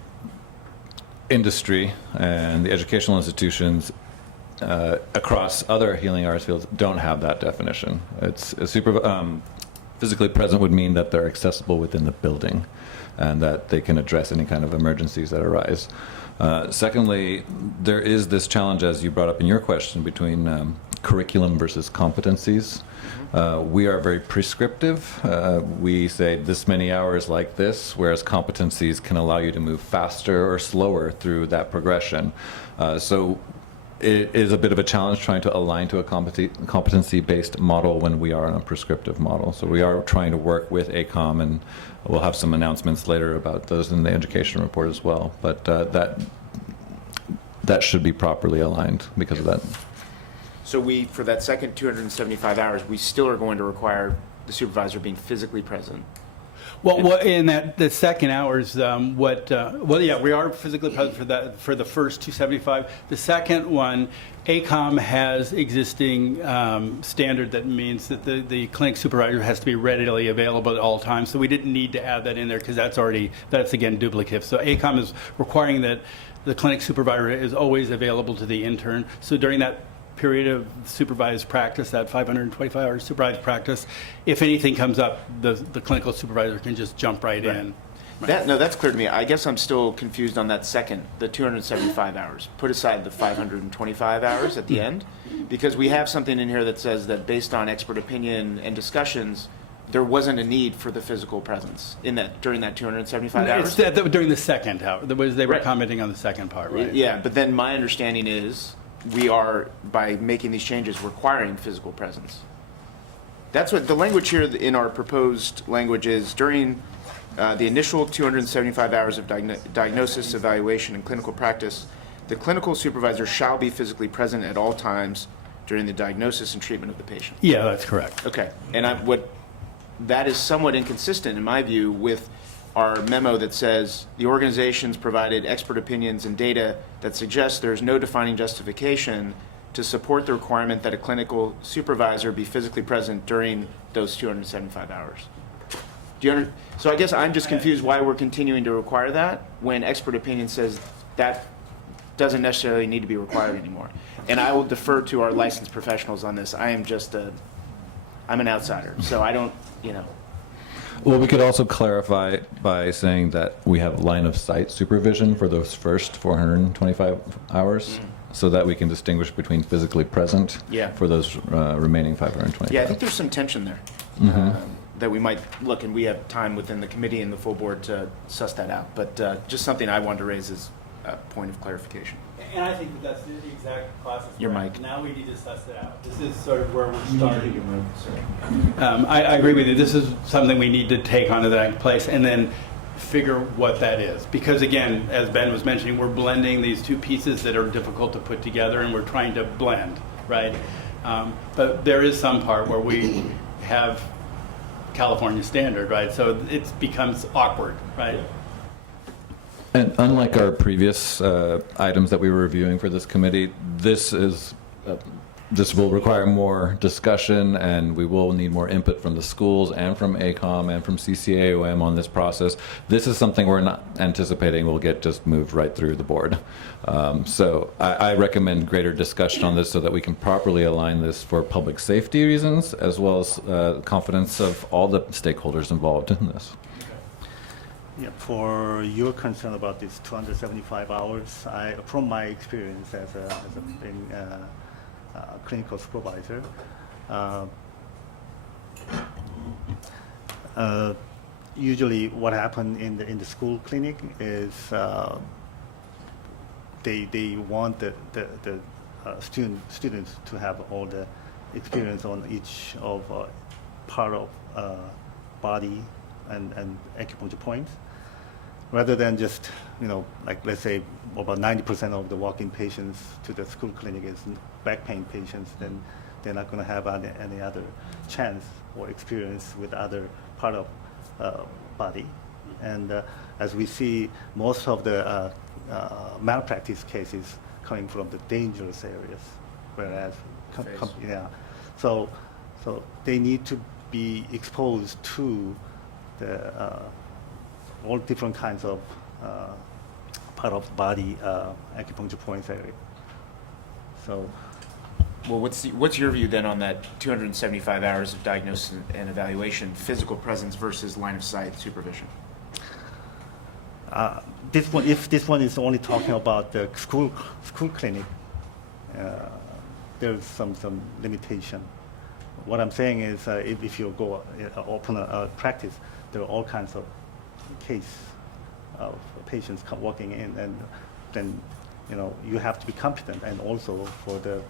industry and the educational institutions across other healing arts fields don't have that definition. Physically present would mean that they're accessible within the building and that they can address any kind of emergencies that arise. Secondly, there is this challenge, as you brought up in your question, between curriculum versus competencies. We are very prescriptive. We say this many hours like this, whereas competencies can allow you to move faster or slower through that progression. So it is a bit of a challenge trying to align to a competency-based model when we are on a prescriptive model. So we are trying to work with ACOM, and we'll have some announcements later about those in the education report as well. But that should be properly aligned because of that. So for that second 275 hours, we still are going to require the supervisor being physically present. Well, in the second hours, we are physically present for the first 275. The second one, ACOM has existing standard that means that the clinic supervisor has to be readily available at all times. So we didn't need to add that in there because that's again duplicative. So ACOM is requiring that the clinic supervisor is always available to the intern. So during that period of supervised practice, that 525 hours supervised practice, if anything comes up, the clinical supervisor can just jump right in. Right. That's clear to me. I guess I'm still confused on that second, the 275 hours. Put aside the 525 hours at the end, because we have something in here that says that based on expert opinion and discussions, there wasn't a need for the physical presence during that 275 hours. During the second hour, they were Right. commenting on the second part, right? Yeah, but then my understanding is we are, by making these changes, requiring physical presence. That's what the language here in our proposed language is. During the initial 275 hours of diagnosis, evaluation, and clinical practice, the clinical supervisor shall be physically present at all times during the diagnosis and treatment of the patient. Yeah, that's correct. Okay, and that is somewhat inconsistent, in my view, with our memo that says the organizations provided expert opinions and data that suggests there is no defining justification to support the requirement that a clinical supervisor be physically present during those 275 hours. So I guess I'm just confused why we're continuing to require that when expert opinion says that doesn't necessarily need to be required anymore. And I will defer to our licensed professionals on this. I'm an outsider, so I don't, Well, we could also clarify by saying that we have line of sight supervision for those first 425 hours, so that we can distinguish between physically present Yeah. for those remaining 525. Yeah, I think there's some tension there that we might look, and we have time within the committee and the full board to suss that out. But just something I wanted to raise as a point of clarification. And I think that's the exact process. Your we're at. mic. Now we need to suss it out. This is sort of where we're starting. I agree with you. This is something we need to take onto that place and then figure what that is. Because again, as Ben was mentioning, we're blending these two pieces that are difficult to put together, and we're trying to blend, right? But there is some part where we have California standard, right? So it becomes awkward, right? And unlike our previous items that we were reviewing for this committee, this will require more discussion, and we will need more input from the schools and from ACOM and from CCAOM on this process. This is something we're not anticipating will get just moved right through the board. So I recommend greater discussion on this so that we can properly align this for public safety reasons, as well as confidence of all the stakeholders involved in this. Yeah, for your concern about this 275 hours, from my experience as a clinical supervisor, usually what happens in the school clinic is they want the students to have all the experience on each of part of body and acupuncture points, rather than just, like let's say about 90% of the walk-in patients to the school clinic is back pain patients, then they're not going to have any other chance or experience with other part of body. And as we see, most of the malpractice cases coming from the dangerous areas, whereas, so they need to be exposed to all different kinds of part of the body acupuncture points area. So, Well, what's your view then on that 275 hours of diagnosis and evaluation, physical presence versus line of sight supervision? if this one is only talking about the school clinic, there's some limitation. What I'm saying is, if you go open a practice, there are all kinds of case of patients walking in, and then you have to be competent, and also for the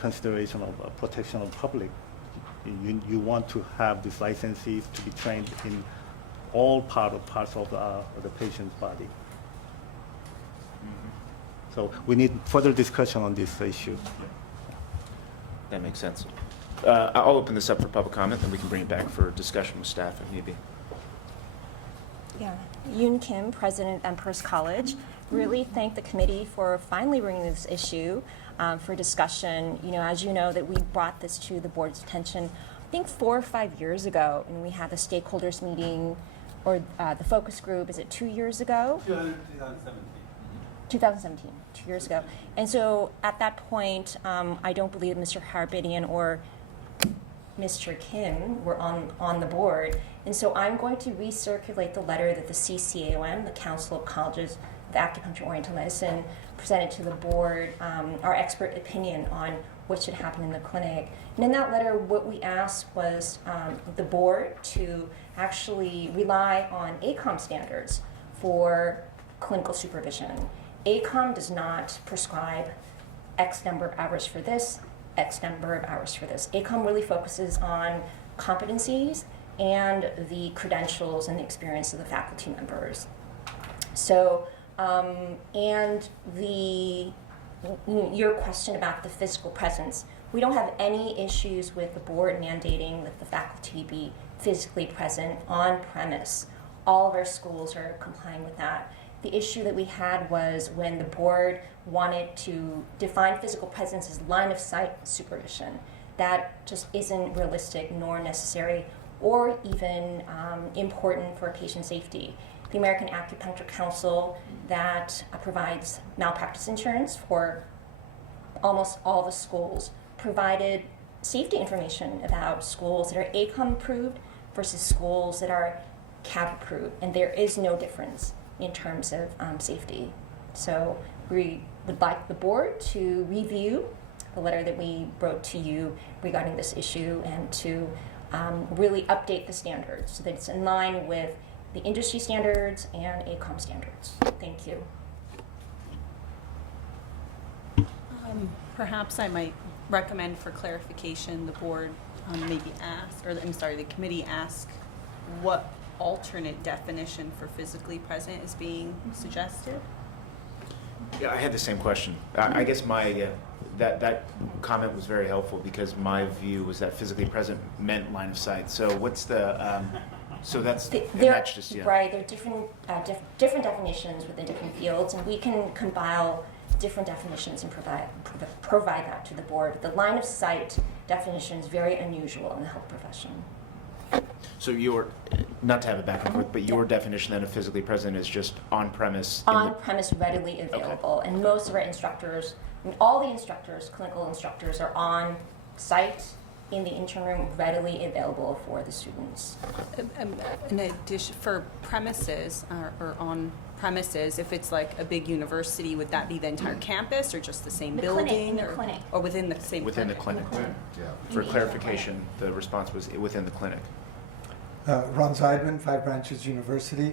consideration of protection of the public, you want to have these licensees to be trained in all parts of the patient's body. So we need further discussion on this issue. That makes sense. I'll open this up for public comment, then we can bring it back for discussion with staff if need be. Yeah, Yoon Kim, President Empress College. Really thank the committee for finally bringing this issue for discussion. As you know, that we brought this to the board's attention, I think 4 or 5 years ago, and we had the stakeholders meeting, or the focus group, is it 2 years ago? 2017, 2 years ago. And so at that point, I don't believe Mr. Harbinian or Mr. Kim were on the board. And so I'm going to recirculate the letter that the CCAOM, the Council of Colleges of Acupuncture Oriental Medicine, presented to the board, our expert opinion on what should happen in the clinic. And in that letter, what we asked was the board to actually rely on ACOM standards for clinical supervision. ACOM does not prescribe X number of hours for this, X number of hours for this. ACOM really focuses on competencies and the credentials and the experience of the faculty members. So, and your question about the physical presence, we don't have any issues with the board mandating that the faculty be physically present on premise. All of our schools are complying with that. The issue that we had was when the board wanted to define physical presence as line of sight supervision. That just isn't realistic nor necessary or even important for patient safety. the American Acupuncture Council that provides malpractice insurance for almost all the schools, provided safety information about schools that are ACOM approved versus schools that are CAP approved, and there is no difference in terms of safety. So we would like the board to review the letter that we wrote to you regarding this issue and to really update the standards so that it's in line with the industry standards and ACOM standards. Thank you. Perhaps I might recommend for clarification, the board maybe ask, or I'm sorry, the committee ask what alternate definition for physically present is being suggested? Yeah, I had the same question. I guess my, that comment was very helpful because my view was that physically present meant line of sight. So what's the, so that's, and that's just, yeah. Right, there are different, different definitions within different fields, and we can compile different definitions and provide that to the board. The line of sight definition is very unusual in the health profession. So your, not to have it back and forth, but your definition then of physically present is just on premise? On premise, readily available. Okay. And most of our instructors, I mean, all the instructors, clinical instructors, are on site in the intern room, readily available for the students. In addition, for premises or on premises, if it's like a big university, would that be the entire campus or just the same building? The clinic. Or within the same within clinic? The clinic. Yeah. For clarification, the response was within the clinic. Ron Zeidman, Five Branches University.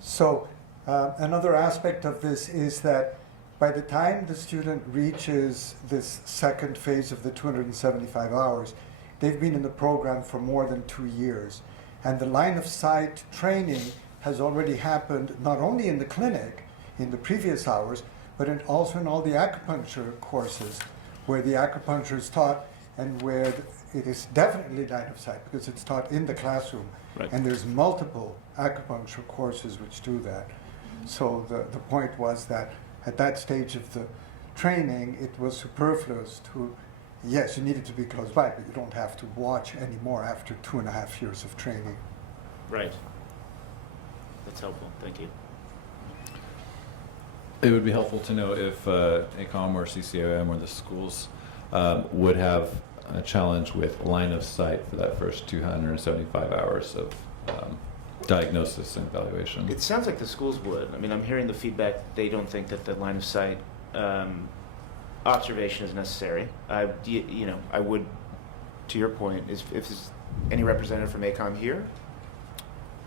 So another aspect of this is that by the time the student reaches this second phase of the 275 hours, they've been in the program for more than 2 years. And the line of sight training has already happened not only in the clinic, in the previous hours, but also in all the acupuncture courses, where the acupuncture is taught and where it is definitely line of sight because it's taught in the classroom. Right. And there's multiple acupuncture courses which do that. So the point was that at that stage of the training, it was superfluous to, yes, you needed to be close by, but you don't have to watch anymore after 2.5 years of training. Right. That's helpful. Thank you. It would be helpful to know if ACOM or CCOM or the schools would have a challenge with line of sight for that first 275 hours of diagnosis and evaluation. It sounds like the schools would. I mean, I'm hearing the feedback that they don't think that the line of sight observation is necessary. I would, to your point, if there's any representative from ACOM here?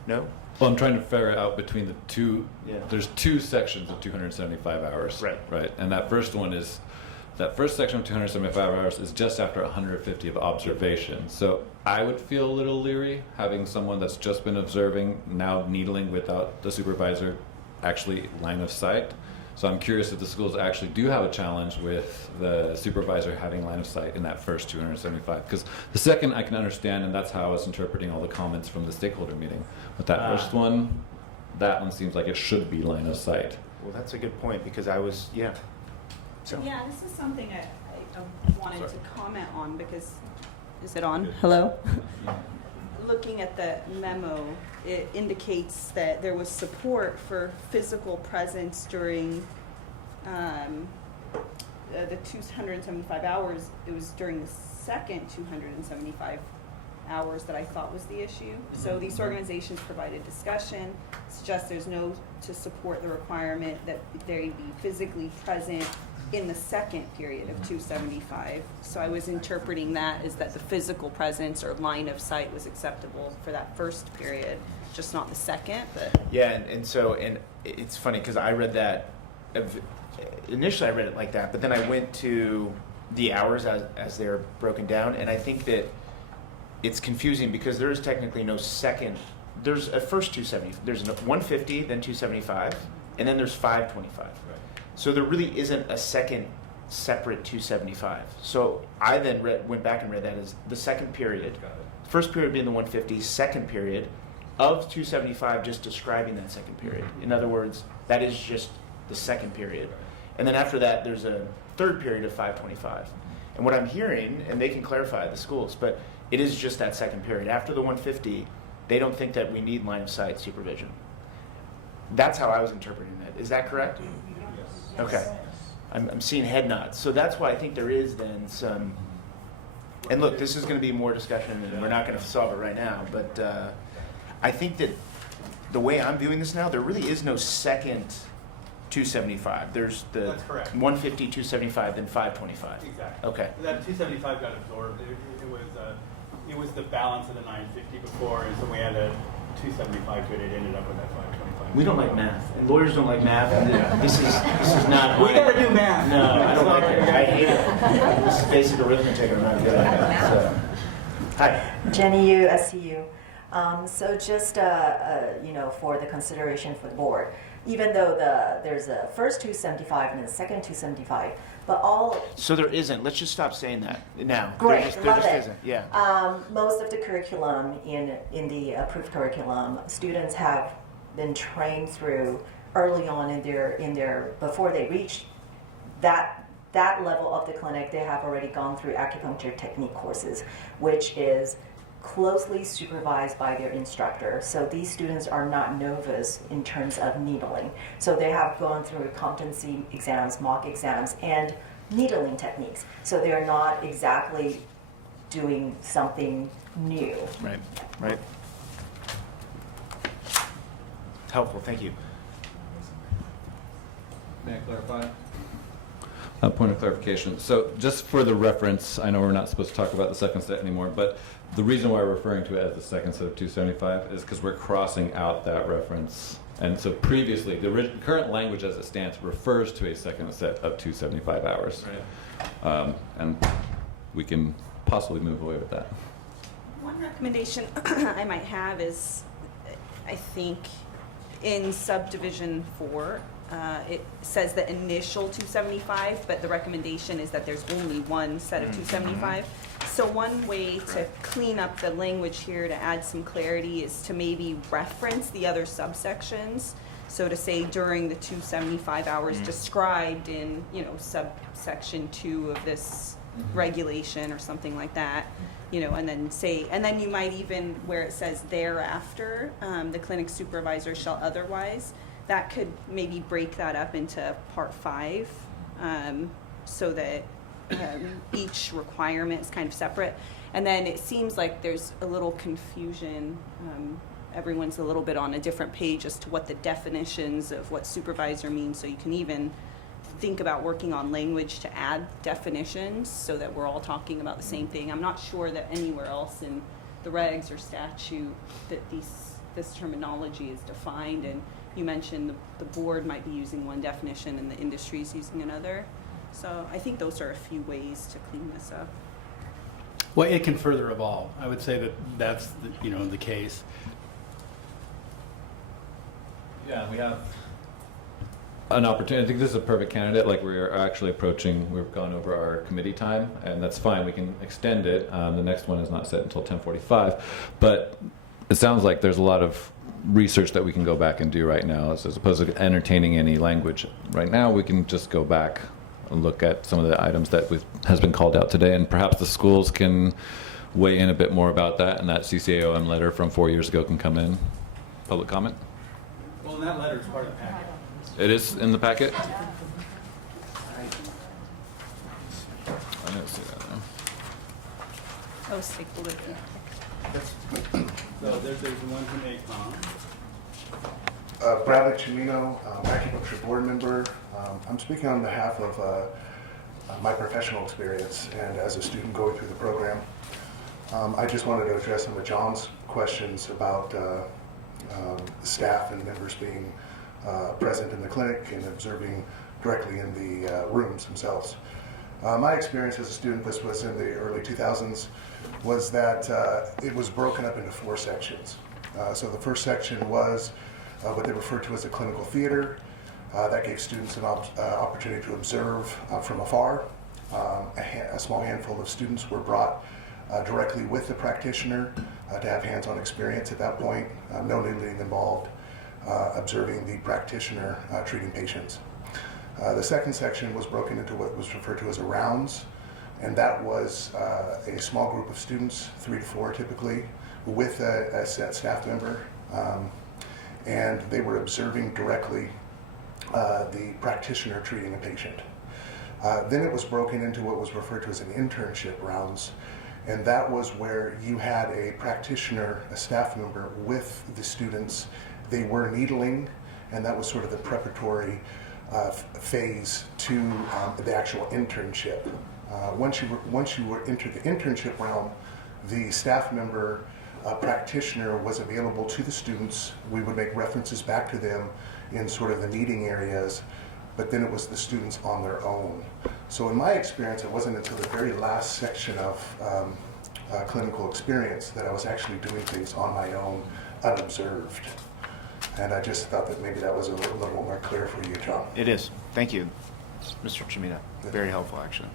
No? Well, I'm trying to figure out between the two. Yeah. There's two sections of 275 hours. Right. Right. And that first section of 275 hours is just after 150 of observation. So I would feel a little leery having someone that's just been observing now needling without the supervisor actually line of sight. So I'm curious if the schools actually do have a challenge with the supervisor having line of sight in that first 275. Because the second I can understand, and that's how I was interpreting all the comments from the stakeholder meeting. But that first one, that one seems like it should be line of sight. Well, that's a good point because I was, yeah. So. Yeah, this is something I wanted to comment on because, is it on? Hello? Looking at the memo, it indicates that there was support for physical presence during the 275 hours. It was during the second 275 hours that I thought was the issue. So these organizations provided discussion, suggest there's no to support the requirement that they be physically present in the second period of 275. So I was interpreting that as that the physical presence or line of sight was acceptable for that first period, just not the second. But yeah, and it's funny because I read that, initially I read it like that, but then I went to the hours as they're broken down, and I think that it's confusing because there is technically no second. There's a first 270. There's 150, then 275, and then there's 525. Right. So there really isn't a second separate 275. So I then went back and read that as the second period. First period being the 150, second period of 275 just describing that second period. In other words, that is just the second period. And then after that, there's a third period of 525. And what I'm hearing, and they can clarify the schools, but it is just that second period. After the 150, they don't think that we need line of sight supervision. That's how I was interpreting it. Is that correct? Yes. Okay. I'm seeing head nods. So that's why I think there is then some, and look, this is going to be more discussion and we're not going to solve it right now, but I think that the way I'm viewing this now, there really is no second 275. There's the That's correct. 150, 275, then 525. Exactly. Okay. That 275 got absorbed. It was the balance of the 950 before, and so we had a 275 to it. It ended up with that 525. We don't like math, and lawyers don't like math. And this is not. We gotta do math. No, I don't like it. I hate it. This is basic arithmetic. I'm not good at that. So. Hi. Jenny Yu, SCU. So just, for the consideration for the board, even though there's a first 275 and a second 275, but all... So there isn't. Let's just stop saying that now. Great, there just love it. isn't. Yeah. Most of the curriculum in the approved curriculum, students have been trained through early on in their before they reach that level of the clinic, they have already gone through acupuncture technique courses, which is closely supervised by their instructor. So these students are not novice in terms of needling. So they have gone through competency exams, mock exams, and needling techniques. So they're not exactly doing something new. Right. Helpful. Thank you. May I clarify? A point of clarification. So just for the reference, I know we're not supposed to talk about the second set anymore, but the reason why we're referring to it as the second set of 275 is because we're crossing out that reference. And so previously, the current language as it stands refers to a second set of 275 hours. Right. And we can possibly move away with that. One recommendation I might have is, I think in Subdivision 4, it says the initial 275, but the recommendation is that there's only one set of 275. So one way to clean up the language here to add some clarity is to maybe reference the other subsections. So to say during the 275 hours described in, subsection 2 of this regulation or something like that, and then you might even, where it says thereafter, the clinic supervisor shall otherwise, that could maybe break that up into part 5, so that each requirement is kind of separate. And then it seems like there's a little confusion. Everyone's a little bit on a different page as to what the definitions of what supervisor means, so you can even think about working on language to add definitions so that we're all talking about the same thing. I'm not sure that anywhere else in the regs or statute that this terminology is defined, and you mentioned the board might be using one definition and the industry is using another. So I think those are a few ways to clean this up. Well, it can further evolve. I would say that's the case. Yeah, we have an opportunity. I think this is a perfect candidate. Like we're actually approaching, we've gone over our committee time, and that's fine. We can extend it. The next one is not set until 10:45, but it sounds like there's a lot of research that we can go back and do right now, as opposed to entertaining any language. Right now, we can just go back and look at some of the items that has been called out today, and perhaps the schools can weigh in a bit more about that, and that CCAOM letter from 4 years ago can come in. Public comment? Well, that letter is part of the packet. It is in the packet? I didn't see that. Oh, stakeholder. So there's the one from ACOM. Bradley Chimino, Acupuncture board member. I'm speaking on behalf of my professional experience and as a student going through the program. I just wanted to address some of John's questions about staff and members being present in the clinic and observing directly in the rooms themselves. My experience as a student, this was in the early 2000s, was that it was broken up into 4 sections. So the first section was what they referred to as a clinical theater. That gave students an opportunity to observe from afar. A small handful of students were brought directly with the practitioner to have hands-on experience at that point, no needling involved, observing the practitioner treating patients. The second section was broken into what was referred to as a rounds, and that was a small group of students, 3 to 4 typically, with a staff member. and they were observing directly the practitioner treating a patient. Then it was broken into what was referred to as an internship rounds, and that was where you had a practitioner, a staff member with the students. They were needling, and that was sort of the preparatory phase to the actual internship. Once you were into the internship realm, the staff member practitioner was available to the students. We would make references back to them in sort of the needing areas, but then it was the students on their own. So in my experience, it wasn't until the very last section of clinical experience that I was actually doing things on my own, unobserved. And I just thought that maybe that was a little more clear for you, John. It is. Thank you, Mr. Chimita. Very helpful, actually.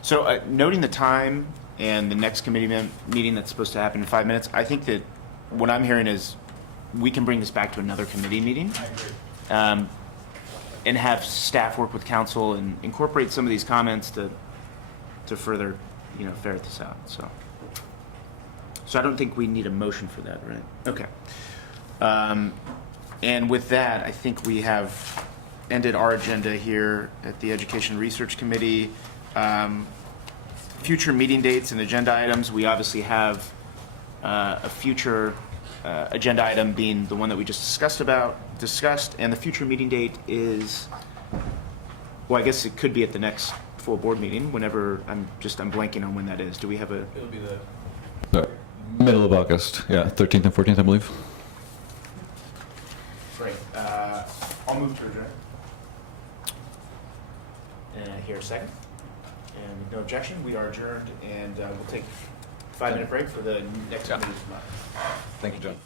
So noting the time and the next committee meeting that's supposed to happen in 5 minutes, I think that what I'm hearing is we can bring this back to another committee meeting. I agree. And have staff work with council and incorporate some of these comments to further, ferret this out. So I don't think we need a motion for that, right? Okay. And with that, I think we have ended our agenda here at the Education Research Committee. Future meeting dates and agenda items, we obviously have a future agenda item being the one that we just discussed, and the future meeting date is, well, I guess it could be at the next full board meeting, whenever, I'm blanking on when that is. Do we have a? It'll be the middle of August, yeah, 13th and 14th, I believe. Great. I'll move to adjourn. And I hear a second. And with no objection, we are adjourned, and we'll take a 5-minute break for the next meeting. Thank you, John.